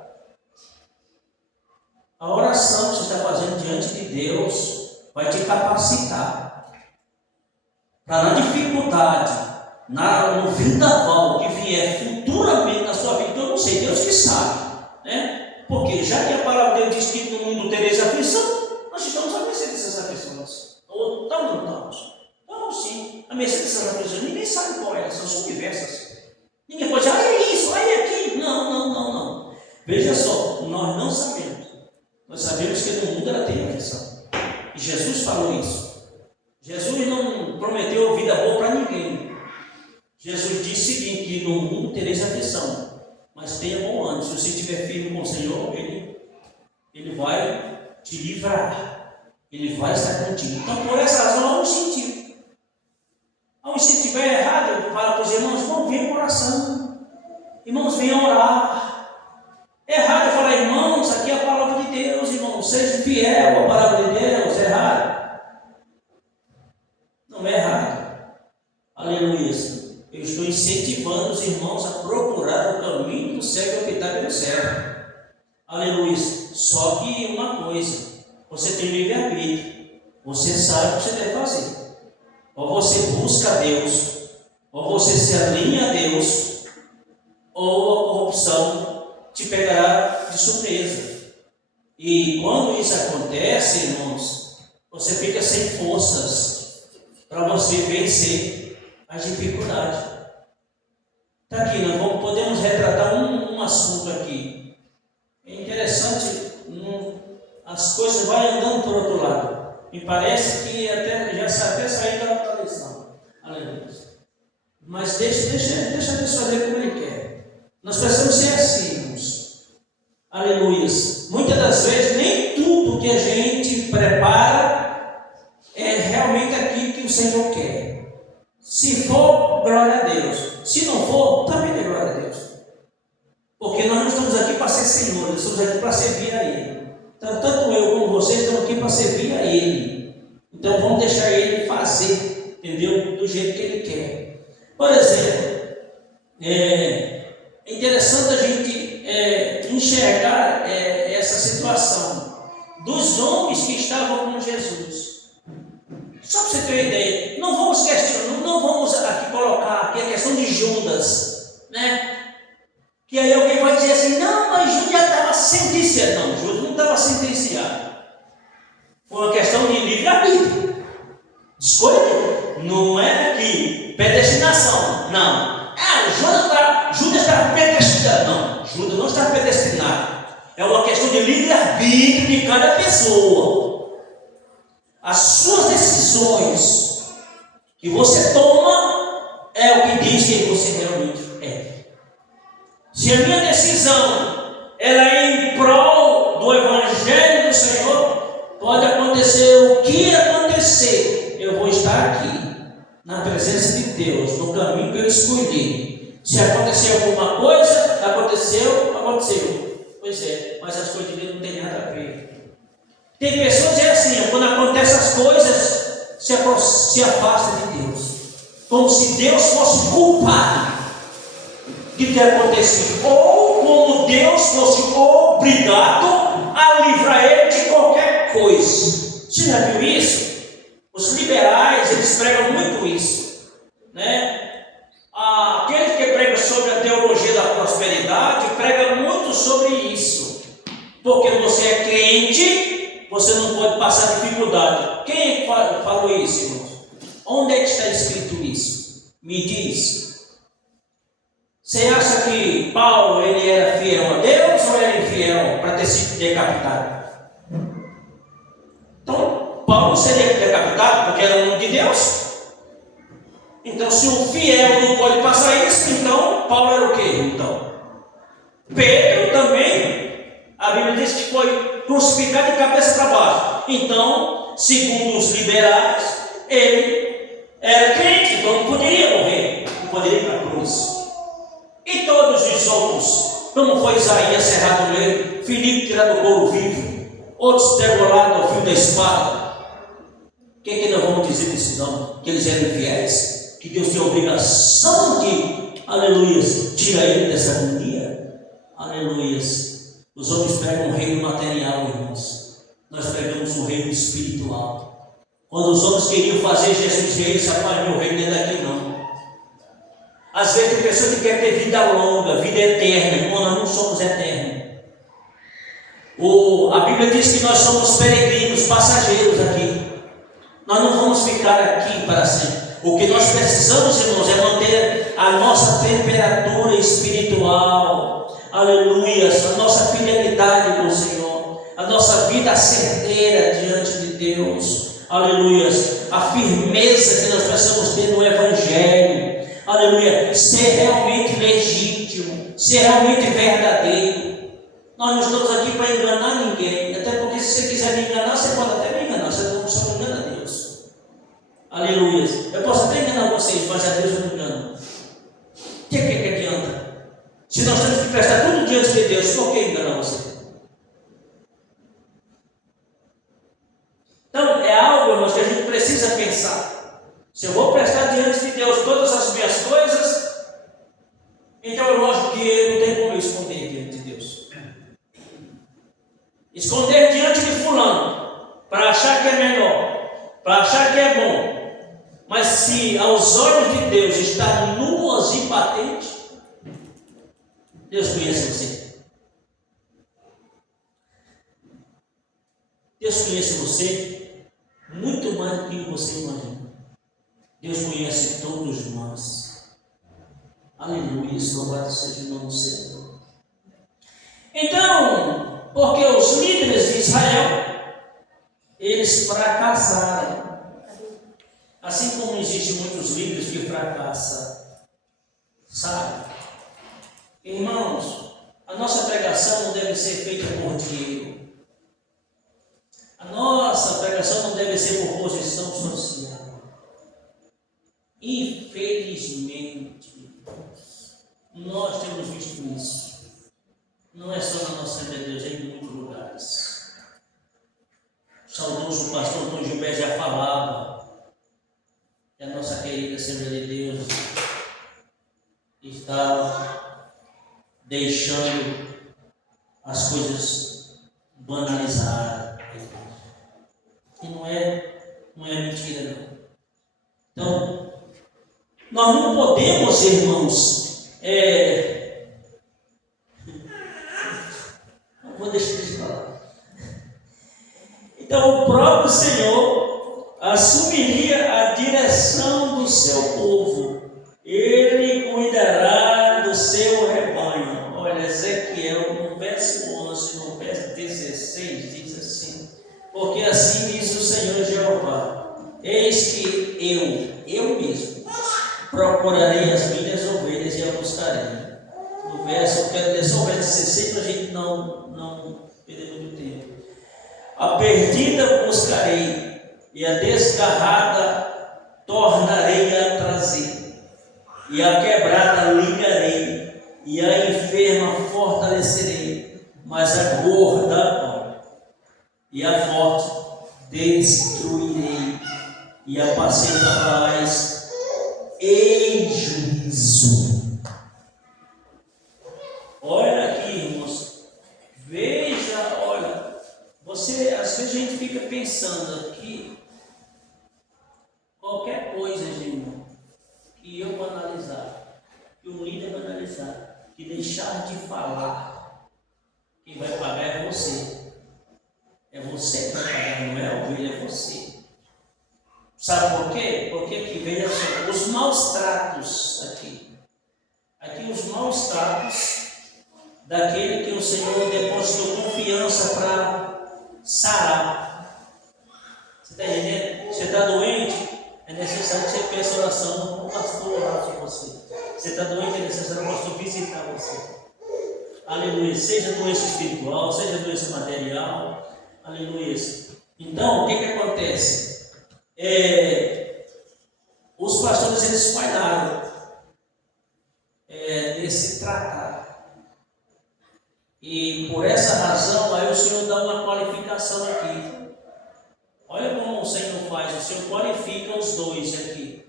A oração que você está fazendo diante de Deus vai te capacitar para, na dificuldade, no vendaval que vier futuramente na sua vida, eu não sei, Deus que sabe, né? Porque já que a palavra de Deus diz que no mundo tereis aflição, nós estamos a mercê dessas aflições. Ou não estamos? Não, sim, a mercê dessas aflições. Ninguém sabe qual é, são subversas. Ninguém pode dizer, é isso, é aquilo. Não. Veja só, nós não sabemos. Nós sabemos que no mundo ela tem aflição. E Jesus falou isso. Jesus não prometeu vida boa para ninguém. Jesus disse o seguinte, que no mundo tereis aflição, mas tenha bom ânimo. Se você estiver firme com o Senhor, Ele vai te livrar. Ele vai estar contigo. Então, por essa razão, há um incentivo. Se estiver errado, eu falo para os irmãos, irmãos, venham para oração. Irmãos, venham orar. É errado eu falar, irmãos, aqui é a palavra de Deus, irmãos, seja fiel à palavra de Deus. É errado? Não é errado. Aleluia. Eu estou incentivando os irmãos a procurar o caminho do cego que está pelo céu. Aleluia. Só que uma coisa, você tem livre-arbítrio. Você sabe o que você deve fazer. Ou você busca Deus, ou você se alinha a Deus, ou a corrupção te pegará de surpresa. E quando isso acontece, irmãos, você fica sem forças para você vencer as dificuldades. Está aqui, nós podemos retratar um assunto aqui. É interessante, as coisas vão andando por outro lado. Me parece que já saí da lição. Aleluia. Mas deixa Deus fazer como Ele quer. Nós precisamos ser assim, irmãos. Aleluia. Muitas das vezes, nem tudo que a gente prepara é realmente aquilo que o Senhor quer. Se for, glória a Deus. Se não for, também dê glória a Deus. Porque nós não estamos aqui para ser Senhor, nós estamos aqui para servir a Ele. Então, tanto eu como vocês estamos aqui para servir a Ele. Então, vamos deixar Ele fazer, entendeu? Do jeito que Ele quer. Por exemplo, é interessante a gente enxergar essa situação dos homens que estavam com Jesus. Só para você ter uma ideia, não vamos aqui colocar aqui a questão de Judas, né? Que aí alguém vai dizer assim, não, mas Judas já estava sentenciado. Não, Judas não estava sentenciado. Foi uma questão de livre-arbítrio. Escolha. Não é aqui predestinação. Não. Judas estava predestinado. Não, Judas não está predestinado. É uma questão de livre-arbítrio de cada pessoa. As suas decisões que você toma é o que diz quem você realmente é. Se a minha decisão ela é em prol do Evangelho do Senhor, pode acontecer o que acontecer, eu vou estar aqui, na presença de Deus, no caminho que eu escolhi. Se acontecer alguma coisa, aconteceu. Pois é, mas as coisas de Deus não tem nada a ver. Tem pessoas que é assim, quando acontecem as coisas, se afasta de Deus, como se Deus fosse culpado de ter acontecido, ou como Deus fosse obrigado a livrar ele de qualquer coisa. Você já viu isso? Os liberais, eles pregam muito isso, né? Aquele que prega sobre a teologia da prosperidade, prega muito sobre isso, porque você é crente, você não pode passar dificuldade. Quem falou isso, irmãos? Onde é que está escrito isso? Me diz. Você acha que Paulo ele era fiel a Deus ou era infiel para ter sido decapitado? Então, Paulo seria decapitado porque era um de Deus? Então, se o fiel não pode passar isso, então Paulo era o quê? Então, Pedro também, a Bíblia diz que foi crucificado de cabeça para baixo. Então, segundo os liberais, ele era crente, então não poderia morrer, não poderia ir para a cruz. E todos os outros, como foi Isaías cerrado no meio, Filipe tirado do couro vivo, outros degolados ao fio da espada. O que nós vamos dizer desses homens? Que eles eram infiéis? Que Deus tinha a obrigação de aleluia, tira ele dessa agonia, aleluia. Os homens pregam o reino material, irmãos. Nós pregamos o reino espiritual. Quando os homens queriam fazer Jesus ver isso, rapaz, meu reino não é daqui não. Às vezes tem pessoa que quer ter vida longa, vida eterna, irmão, nós não somos eternos. A Bíblia diz que nós somos peregrinos, passageiros aqui. Nós não vamos ficar aqui para sempre. O que nós precisamos, irmãos, é manter a nossa temperatura espiritual, aleluia, a nossa fidelidade com o Senhor, a nossa vida certeira diante de Deus, aleluia, a firmeza que nós precisamos ter no Evangelho, aleluia, ser realmente legítimo, ser realmente verdadeiro. Nós não estamos aqui para enganar ninguém, até porque se você quiser me enganar, você pode até me enganar, você não só me engana a Deus. Aleluia. Eu posso até enganar vocês, mas a Deus eu não engano. O que adianta? Se nós temos que prestar tudo diante de Deus, por que enganar você? Então, é algo, irmãos, que a gente precisa pensar. Se eu vou prestar diante de Deus todas as minhas coisas, então é lógico que eu não tenho como eu esconder diante de Deus. Esconder diante de fulano, para achar que é melhor, para achar que é bom. Mas se aos olhos de Deus está nuas e patente, Deus conhece você. Deus conhece você muito mais do que você imagina. Deus conhece todos nós. Aleluia, louvado seja o nome do Senhor. Então, porque os líderes de Israel, eles fracassaram. Assim como existem muitos líderes que fracassam, sabe? Irmãos, a nossa pregação não deve ser feita por dinheiro. A nossa pregação não deve ser por posição social. Infelizmente, nós temos visto isso. Não é só na nossa Assembleia de Deus, é em muitos lugares. O saudoso pastor Antônio Gilberto já falava. E a nossa querida Assembleia de Deus está deixando as coisas banalizadas. E não é mentira, não. Então, nós não podemos, irmãos, não vou deixar de falar. Então, o próprio Senhor assumiria a direção do seu povo. Ele cuidará do seu rebanho. Olha, Ezequiel, no verso 11, no verso 16, diz assim: porque assim diz o Senhor Jeová: eis que eu mesmo, procurarei as minhas ovelhas e a buscarei. No verso, eu quero ler só o verso 16 para a gente não perder muito tempo. A perdida buscarei, e a desgarrada tornarei a trazer, e a quebrada ligarei, e a enferma fortalecerei, mas a gorda e a forte destruirei, e apacentarás em juízo. Olha aqui, irmãos, veja, olha, às vezes a gente fica pensando aqui, qualquer coisa, irmão, que eu banalizar, que o líder banalizar, que deixar de falar, quem vai pagar é você. É você que vai pagar, não é a ovelha, é você. Sabe por quê? Porque aqui, veja só, os maus tratos aqui os maus tratos daquele que o Senhor depositou confiança para sarar. Você está entendendo? Você está doente? É necessário que você peça oração para o pastor orar por você. Você está doente, é necessário que o pastor visitar você. Aleluia. Seja doença espiritual, seja doença material. Aleluia. Então, o que acontece? Os pastores, eles falharam nesse tratado. E por essa razão, aí o Senhor dá uma qualificação aqui. Olha como o Senhor faz, o Senhor qualifica os dois aqui.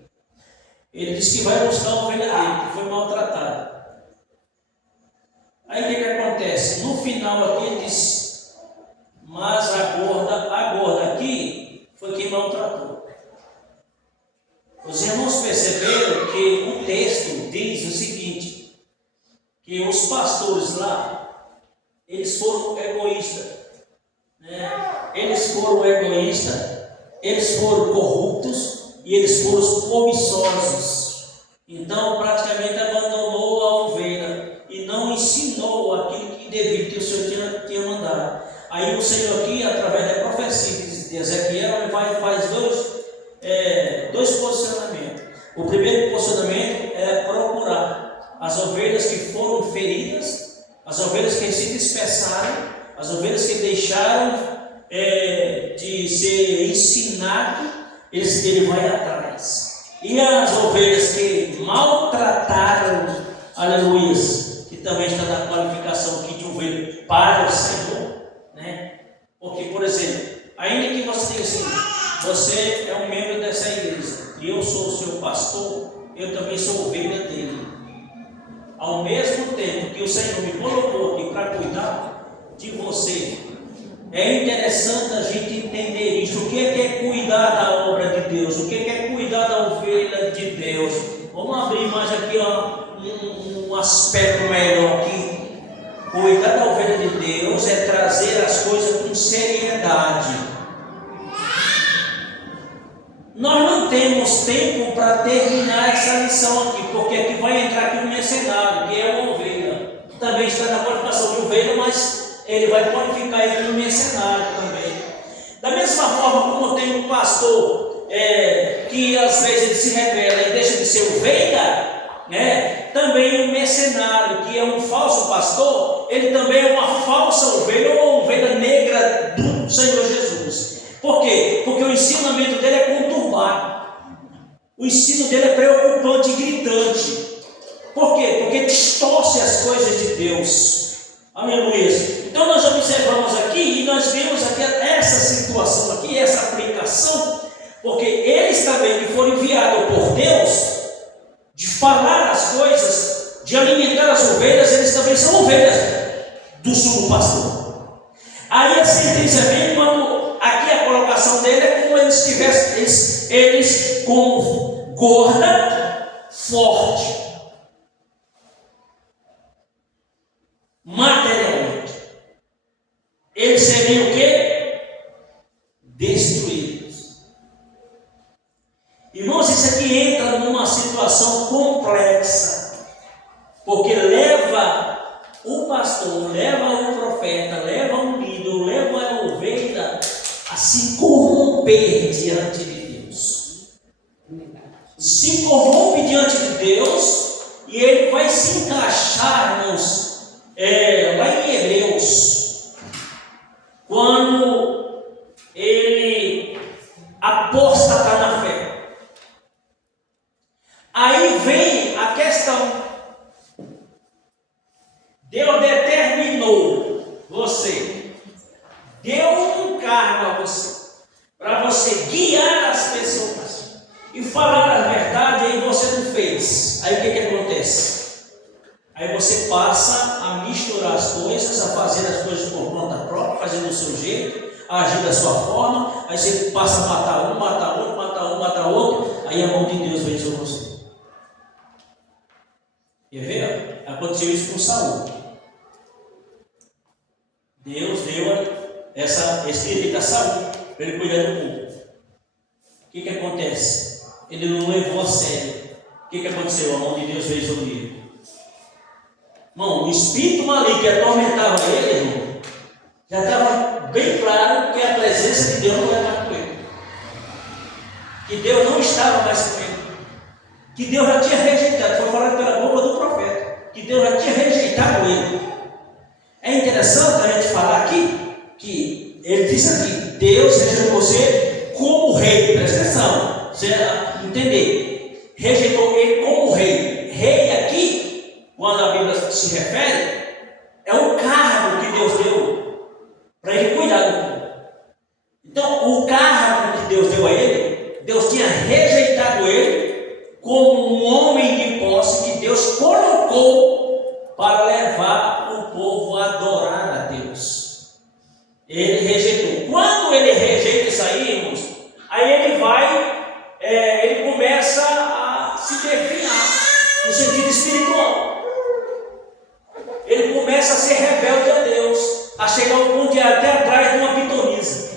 Ele disse que vai buscar a ovelha dele, que foi maltratada. Aí o que acontece? No final aqui ele disse, mas a gorda aqui foi quem maltratou. Os irmãos perceberam que o texto diz o seguinte, que os pastores lá, eles foram egoístas, né? Eles foram egoístas, eles foram corruptos e eles foram cobiçosos. Então praticamente abandonou a ovelha e não ensinou aquilo que devia, que o Senhor tinha mandado. Aí o Senhor aqui, através da profecia de Ezequiel, ele faz dois posicionamentos. O primeiro posicionamento é procurar as ovelhas que foram feridas, as ovelhas que se dispersaram, as ovelhas que deixaram de ser ensinado, ele vai atrás. E as ovelhas que maltrataram, aleluia, que também está na qualificação aqui de ovelha para o Senhor, né? Porque, por exemplo, ainda que você diga assim, você é um membro dessa igreja e eu sou o seu pastor, eu também sou ovelha dele. Ao mesmo tempo que o Senhor me colocou aqui para cuidar de você, é interessante a gente entender isso. O que é cuidar da obra de Deus? O que é cuidar da ovelha de Deus? Vamos abrir mais aqui um aspecto melhor aqui. Cuidar da ovelha de Deus é trazer as coisas com seriedade. Nós não temos tempo para terminar essa lição aqui, porque aqui vai entrar aqui um mercenário, que é uma ovelha. Também está na qualificação de ovelha, mas ele vai qualificar ele no mercenário também. Da mesma forma como tem um pastor que às vezes ele se rebela e deixa de ser ovelha, né? Também o mercenário, que é um falso pastor, ele também é uma falsa ovelha ou uma ovelha negra do Senhor Jesus. Por quê? Porque o ensinamento dele é conturbado. O ensino dele é preocupante e gritante. Por quê? Porque distorce as coisas de Deus. Aleluia. Então nós observamos aqui e nós vemos aqui essa situação aqui, essa aplicação, porque eles também que foram enviados por Deus, de falar as coisas, de alimentar as ovelhas, eles também são ovelhas do sumo pastor. Aí a sentença vem quando aqui a colocação dele é como eles tivessem, eles como gorda, forte, materialmente, eles seriam o quê? Destruídos. Irmãos, isso aqui entra numa situação complexa, porque leva o pastor, leva o profeta, leva o líder, leva a ovelha a se corromper diante de Deus. Se corrompe diante de Deus e ele vai se encaixar, irmãos, lá em Hebreus, quando ele apostata na fé. Aí vem a questão. Deus determinou você, deu um cargo a você, para você guiar as pessoas e falar a verdade, aí você não fez. Aí o que acontece? Aí você passa a misturar as coisas, a fazer as coisas por conta própria, fazendo do seu jeito, a agir da sua forma. Aí você passa a matar um, matar outro, matar um, matar outro. Aí a mão de Deus vem sobre você. Quer ver? Aconteceu isso com Saul. Deus deu esse direito a Saul para ele cuidar do povo. O que acontece? Ele não levou a sério. O que aconteceu? A mão de Deus veio sobre ele. Irmão, o espírito maligno que atormentava ele, irmão, já estava bem claro que a presença de Deus não era mais com ele. Que Deus não estava mais com ele. Que Deus já tinha rejeitado. Foi falado pela boca do profeta. Que Deus já tinha rejeitado ele. É interessante a gente falar aqui que ele diz aqui: Deus rejeitou você como rei. Presta atenção, você entender. Rejeitou ele como rei. Rei aqui, quando a Bíblia se refere, é o cargo que Deus deu para ele cuidar do povo. Então, o cargo que Deus deu a ele, Deus tinha rejeitado ele como para levar o povo a adorar a Deus. Ele rejeitou. Quando ele rejeita isso aí, irmãos, aí ele começa a se definhar no sentido espiritual. Ele começa a ser rebelde a Deus, a chegar ao ponto de ir até atrás de uma pitonisa.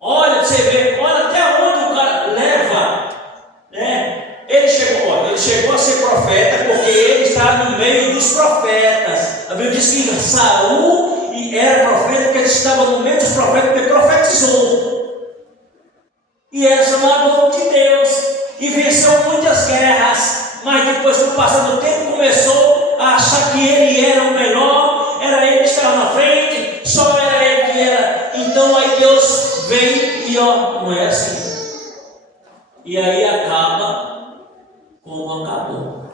Olha, você vê, olha até onde o cara leva, né? Ele chegou a ser profeta porque ele está no meio dos profetas. A Bíblia diz que Saul era profeta porque ele estava no meio dos profetas, porque profetizou. E era chamado de Deus e venceu muitas guerras, mas depois, com o passar do tempo, começou a achar que ele era o melhor, era ele que estava na frente, só era ele que era. Então aí Deus vem e não é assim. E aí acaba como acabou,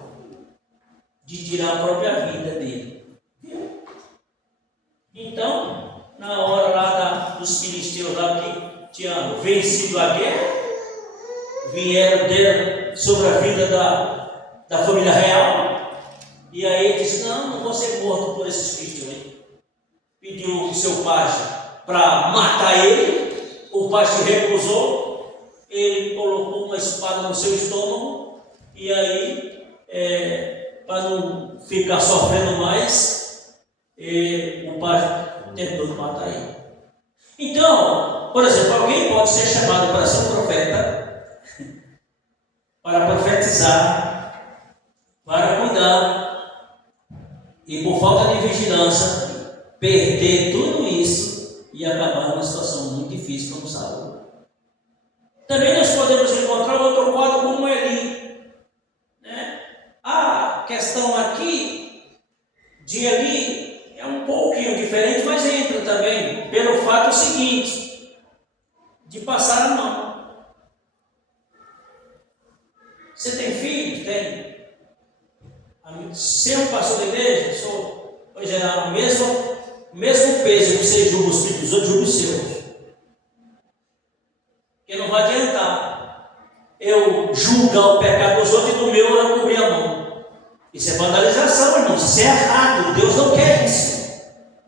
de tirar a própria vida dele. Então, na hora lá dos filisteus lá que tinham vencido a guerra, vieram sobre a vida da família real, e aí ele disse: não vou ser morto por esses filisteus aí. Pediu o seu pajem para matar ele, o pajem recusou, ele colocou uma espada no seu estômago, e aí, para não ficar sofrendo mais, o pajem tentou matar ele. Então, por exemplo, alguém pode ser chamado para ser um profeta, para profetizar, para cuidar, e por falta de vigilância, perder tudo isso e acabar numa situação muito difícil como Saul. Também nós podemos encontrar outro quadro como Eli, né? A questão aqui de Eli é um pouquinho diferente, mas entra também pelo fato seguinte, de passar a mão. Você tem filho? Tem. Ser um pastor da igreja? Sou. Pois é, o mesmo peso que você julga os filhos dos outros, julga os seus. Porque não vai adiantar eu julgar o pecado dos outros e do meu eu cobrir a mão. Isso é vandalização, irmão. Isso é errado. Deus não quer isso.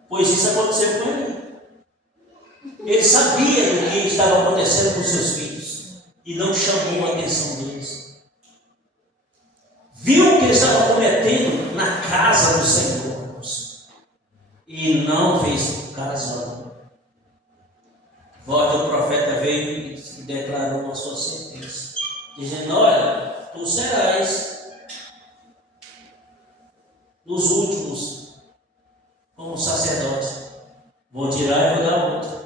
Pois isso aconteceu com ele. Ele sabia do que estava acontecendo com seus filhos e não chamou a atenção deles. Viu o que ele estava cometendo na casa do Senhor e não fez caso. Voz do profeta veio e declarou a sua sentença, dizendo: olha, tu serás dos últimos como sacerdote. Vou tirar e vou dar outro.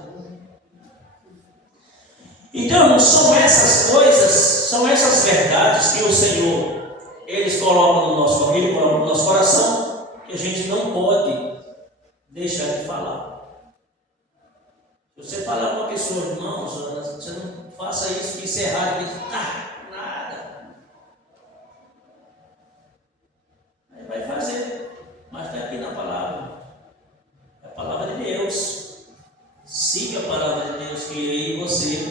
Então, são essas coisas, são essas verdades que o Senhor Ele coloca no nosso coração, que a gente não pode deixar de falar. Se você falar com uma pessoa, irmão, você não faça isso, que isso é errado, ele diz: nada. Aí vai fazer, mas está aqui na palavra. É a palavra de Deus. Siga a palavra de Deus, que aí você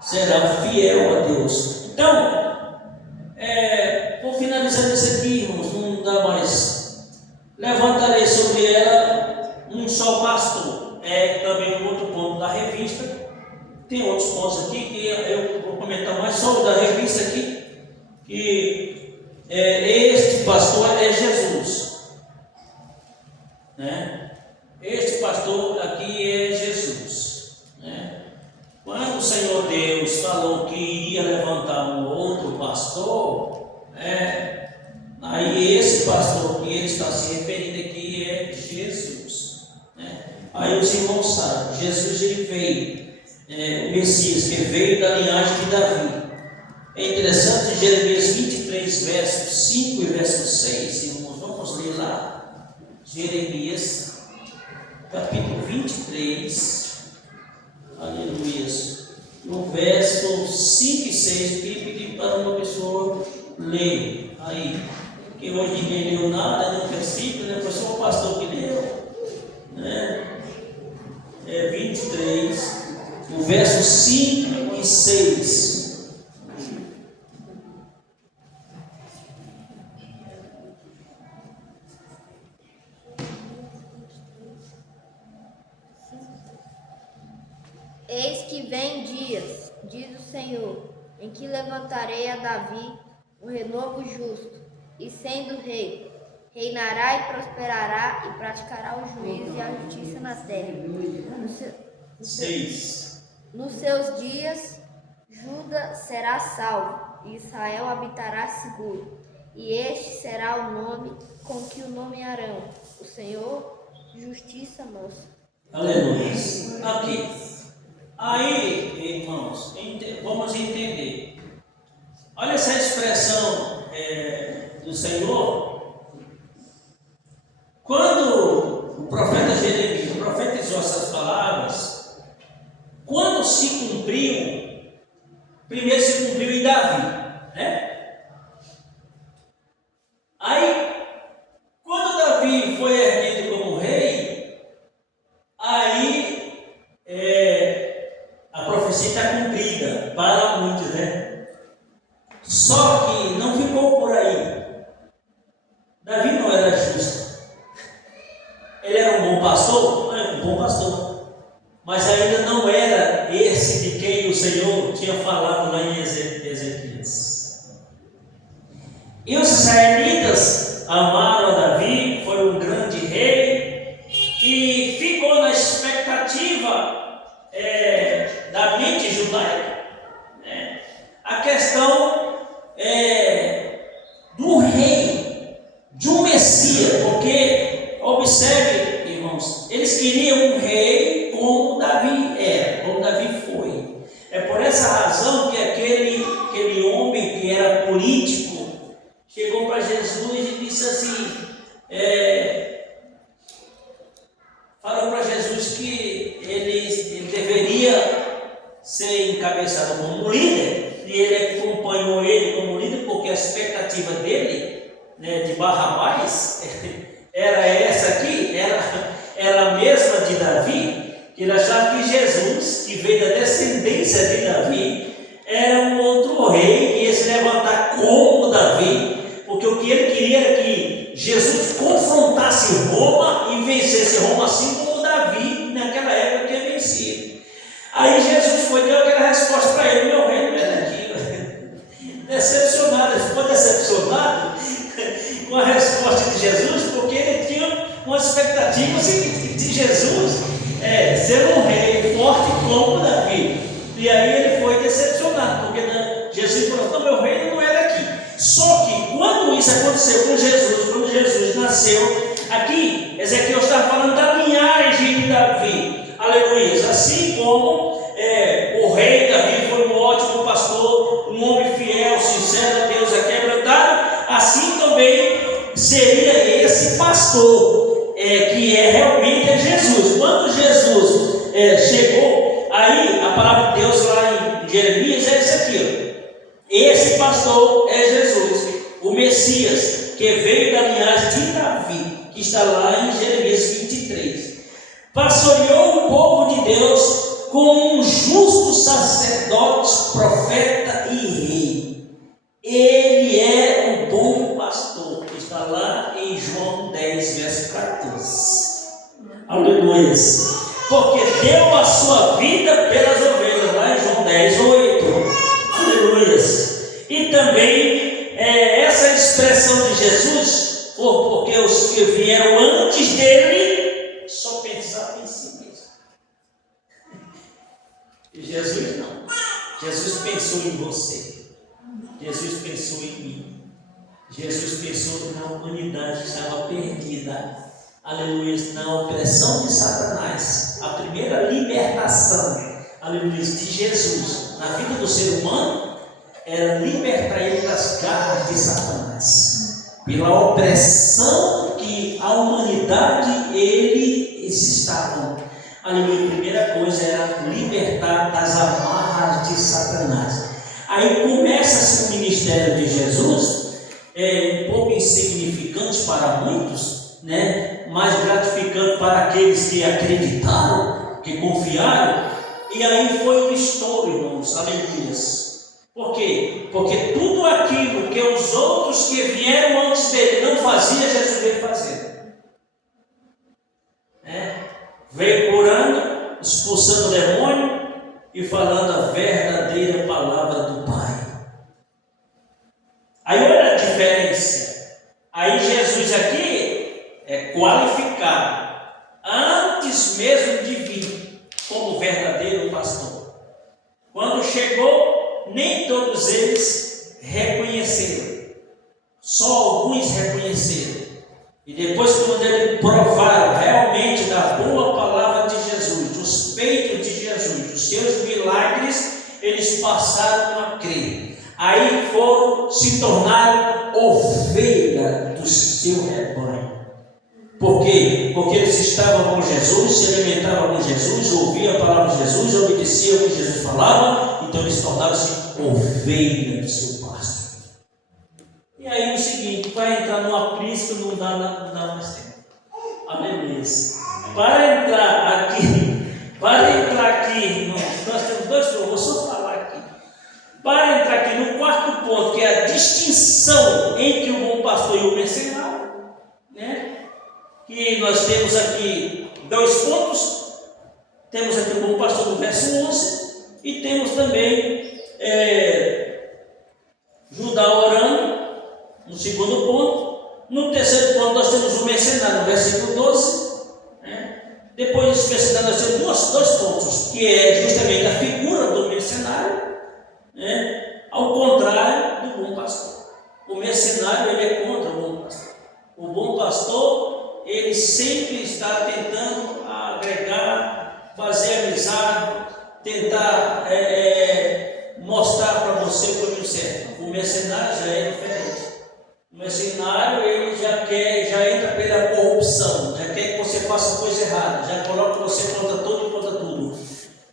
será fiel a Deus. Então, vou finalizar isso aqui, irmãos, não dá mais. Levantarei sobre ela um só pastor. Também um outro ponto da revista. Tem outros pontos aqui que eu vou comentar mais sobre da revista aqui. Que este pastor é Jesus, né? Este pastor aqui é Jesus, né? Quando o Senhor Deus falou que iria levantar um outro pastor, aí esse pastor que ele está se referindo aqui é Jesus, né? Aí os irmãos sabem, Jesus ele veio, o Messias que veio da linhagem de Davi. É interessante, Jeremias 23, versos 5 e verso 6, irmãos, vamos ler lá, Jeremias, capítulo 23, aleluia, no verso 5 e 6, eu queria pedir para uma pessoa ler aí, porque hoje ninguém leu nada no versículo, né? Foi só o pastor que leu, né? 23, o verso 5 e 6. Eis que vem dias, diz o Senhor, em que levantarei a Davi um renovo justo, e sendo rei, reinará e prosperará e praticará o juízo e a justiça na terra. Nos seus dias, Judá será salvo, e Israel habitará seguro. E este será o nome com que o nomearão: o Senhor, justiça nossa. Aleluia. Aqui. Aí, irmãos, vamos entender. Olha essa expressão do Senhor. Quando o profeta Jeremias profetizou essas palavras, quando se cumpriu, primeiro se cumpriu em Davi, né? Aí, quando Davi foi erguido como rei, aí a profecia está cumprida para muitos, né? Só que não ficou por aí. Davi não era justo. Ele era um bom pastor? Um bom pastor. Mas ainda não era esse de quem o Senhor tinha falado lá em Ezequias. E os israelitas amaram a Davi, foi um grande rei, e ficou na expectativa da mente judaica, né? A questão do rei, de um Messias, porque, observe, irmãos, eles queriam um rei como Davi era, como Davi foi. É por essa razão que aquele homem que era político chegou para Jesus e disse assim, falou para Jesus que ele deveria ser encabeçado como líder, e ele acompanhou ele como líder, porque a expectativa dele, né, de Barrabás, era essa aqui, era a mesma de Davi, que ele achava que Jesus, que veio da descendência de Davi, era um outro rei que ia se levantar como Davi, porque o que ele queria era que Jesus confrontasse Roma e vencesse Roma, assim como Davi naquela época tinha vencido. Aí Jesus deu aquela resposta para ele: meu reino não é daqui. Decepcionado, ele ficou decepcionado com a resposta de Jesus, porque ele tinha uma expectativa de Jesus ser um rei forte como Davi. E aí ele foi decepcionado, porque Jesus falou: não, meu reino não é daqui. Só que quando isso aconteceu com Jesus, quando Jesus nasceu, aqui Ezequiel está falando da linhagem de Davi, aleluia. Assim como o rei Davi foi um ótimo pastor, um homem fiel, sincero a Deus, aquebrantado, assim também seria esse pastor, que realmente Jesus. Quando Jesus chegou, aí a palavra de Deus lá em Jeremias é isso aqui, ó. Esse pastor é Jesus, o Messias, que veio da linhagem de Davi, que está lá em Jeremias 23. Pastoreou o povo de Deus como um justo sacerdote, profeta e rei. Ele é o bom pastor, que está lá em João 10, verso 14. Aleluia. Porque deu a sua vida pelas ovelhas, lá em João 10, 8. Aleluias. E também essa expressão de Jesus, porque os que vieram antes dele só pensavam em si mesmo. E Jesus não. Jesus pensou em você. Jesus pensou em mim. Jesus pensou na humanidade que estava perdida. Aleluia. Na opressão de Satanás. A primeira libertação, aleluia, de Jesus na vida do ser humano era libertar ele das garras de Satanás, pela opressão que a humanidade eles estavam. Aleluia. A primeira coisa era libertar das amarras de Satanás. Aí começa-se o ministério de Jesus, um pouco insignificante para muitos, né? Mais gratificante para aqueles que acreditaram, que confiaram. E aí foi um estouro, irmãos, aleluias. Por quê? Porque tudo aquilo que os outros que vieram antes dele não faziam, Jesus veio fazer. Veio curando, expulsando o demônio, e falando a verdadeira palavra do Pai. Aí olha a diferença. Aí Jesus aqui é qualificado antes mesmo de vir como verdadeiro pastor. Quando chegou, nem todos eles reconheceram. Só alguns reconheceram. E depois, quando eles provaram realmente da boa palavra de Jesus, dos feitos de Jesus, dos seus milagres, eles passaram a crer. Aí se tornaram ovelha do seu rebanho. Por quê? Porque eles estavam com Jesus, se alimentavam com Jesus, ouviam a palavra de Jesus, obedeciam o que Jesus falava, então eles tornaram-se ovelha do seu pasto. E aí o seguinte, vai entrar no aprisco, não dá mais tempo. Aleluia. Para entrar aqui, nós temos dois pontos, vou só falar aqui. Para entrar aqui no quarto ponto, que é a distinção entre o bom pastor e o mercenário, né? Que nós temos aqui 2 pontos. Temos aqui o bom pastor no verso 11, e temos também Judá orando, no segundo ponto. No terceiro ponto nós temos o mercenário, no versículo 12. Depois desse mercenário nós temos dois pontos, que é justamente a figura do mercenário, ao contrário do bom pastor. O mercenário, ele é contra o bom pastor. O bom pastor, ele sempre está tentando agregar, fazer amizade, tentar mostrar para você o caminho certo. O mercenário já é diferente. O mercenário, ele já entra pela corrupção, já quer que você faça coisa errada, já coloca você contra todo e contra tudo.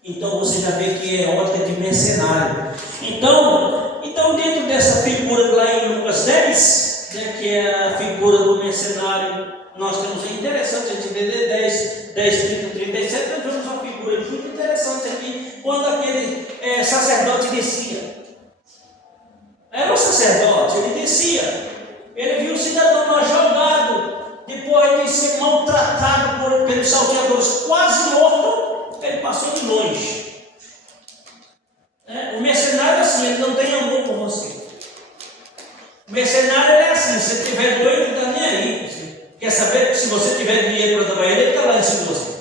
Então você já vê que é ótica de mercenário. Então dentro dessa figura lá em Lucas 10, que é a figura do mercenário, nós temos, é interessante a gente ver 10, 30, 37, nós vemos uma figura muito interessante aqui, quando aquele sacerdote descia. Era um sacerdote, ele descia. Ele viu o cidadão lá jogado, depois de ser maltratado pelos salteadores, quase morto, ele passou de longe. O mercenário é assim, ele não tem amor por você. O mercenário é assim, se você tiver doido, ele não está nem aí. Você quer saber que se você tiver dinheiro para trabalhar, ele está lá em cima de você.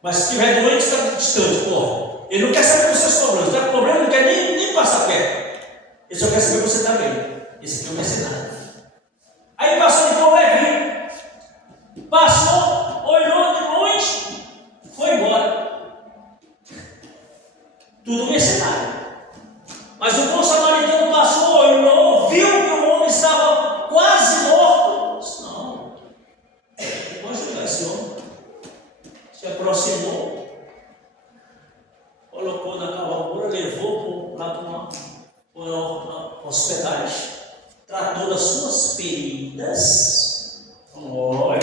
Mas se tiver doente, está distante, porra. Ele não quer saber dos seus problemas, está com problema, não quer nem passar perto. Ele só quer saber que você está bem. Esse aqui é o mercenário. Aí passou de povo Levi, passou, olhou de longe, foi embora. Tudo mercenário. Mas o bom samaritano passou, olhou, viu que o homem estava quase morto. Disse, não, eu vou ajudar esse homem. Se aproximou, colocou na cavalgura, levou lá para uma hospedagem. Tratou das suas feridas, olha,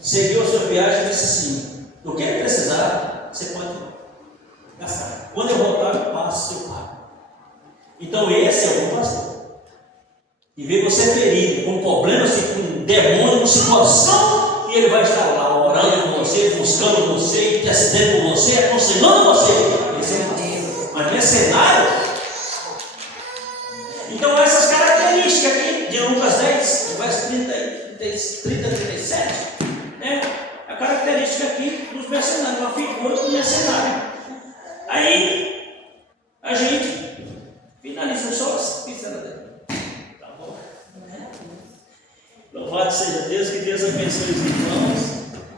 seguiu a sua viagem e disse assim: o que ele precisar, você pode gastar. Quando eu voltar, eu passo seu pago. Então esse é o bom pastor. E vê você ferido, com problemas, com demônio, com situação, e ele vai estar lá orando com você, buscando você, intercedendo com você, aconselhando você. Esse é o pastor. Mas mercenário. Então essas características aqui de Lucas 10, verso 30 37, a característica aqui dos mercenários, uma figura do mercenário. Aí a gente finaliza só as pinceladas. Tá bom? Louvado seja Deus, que Deus abençoe os irmãos.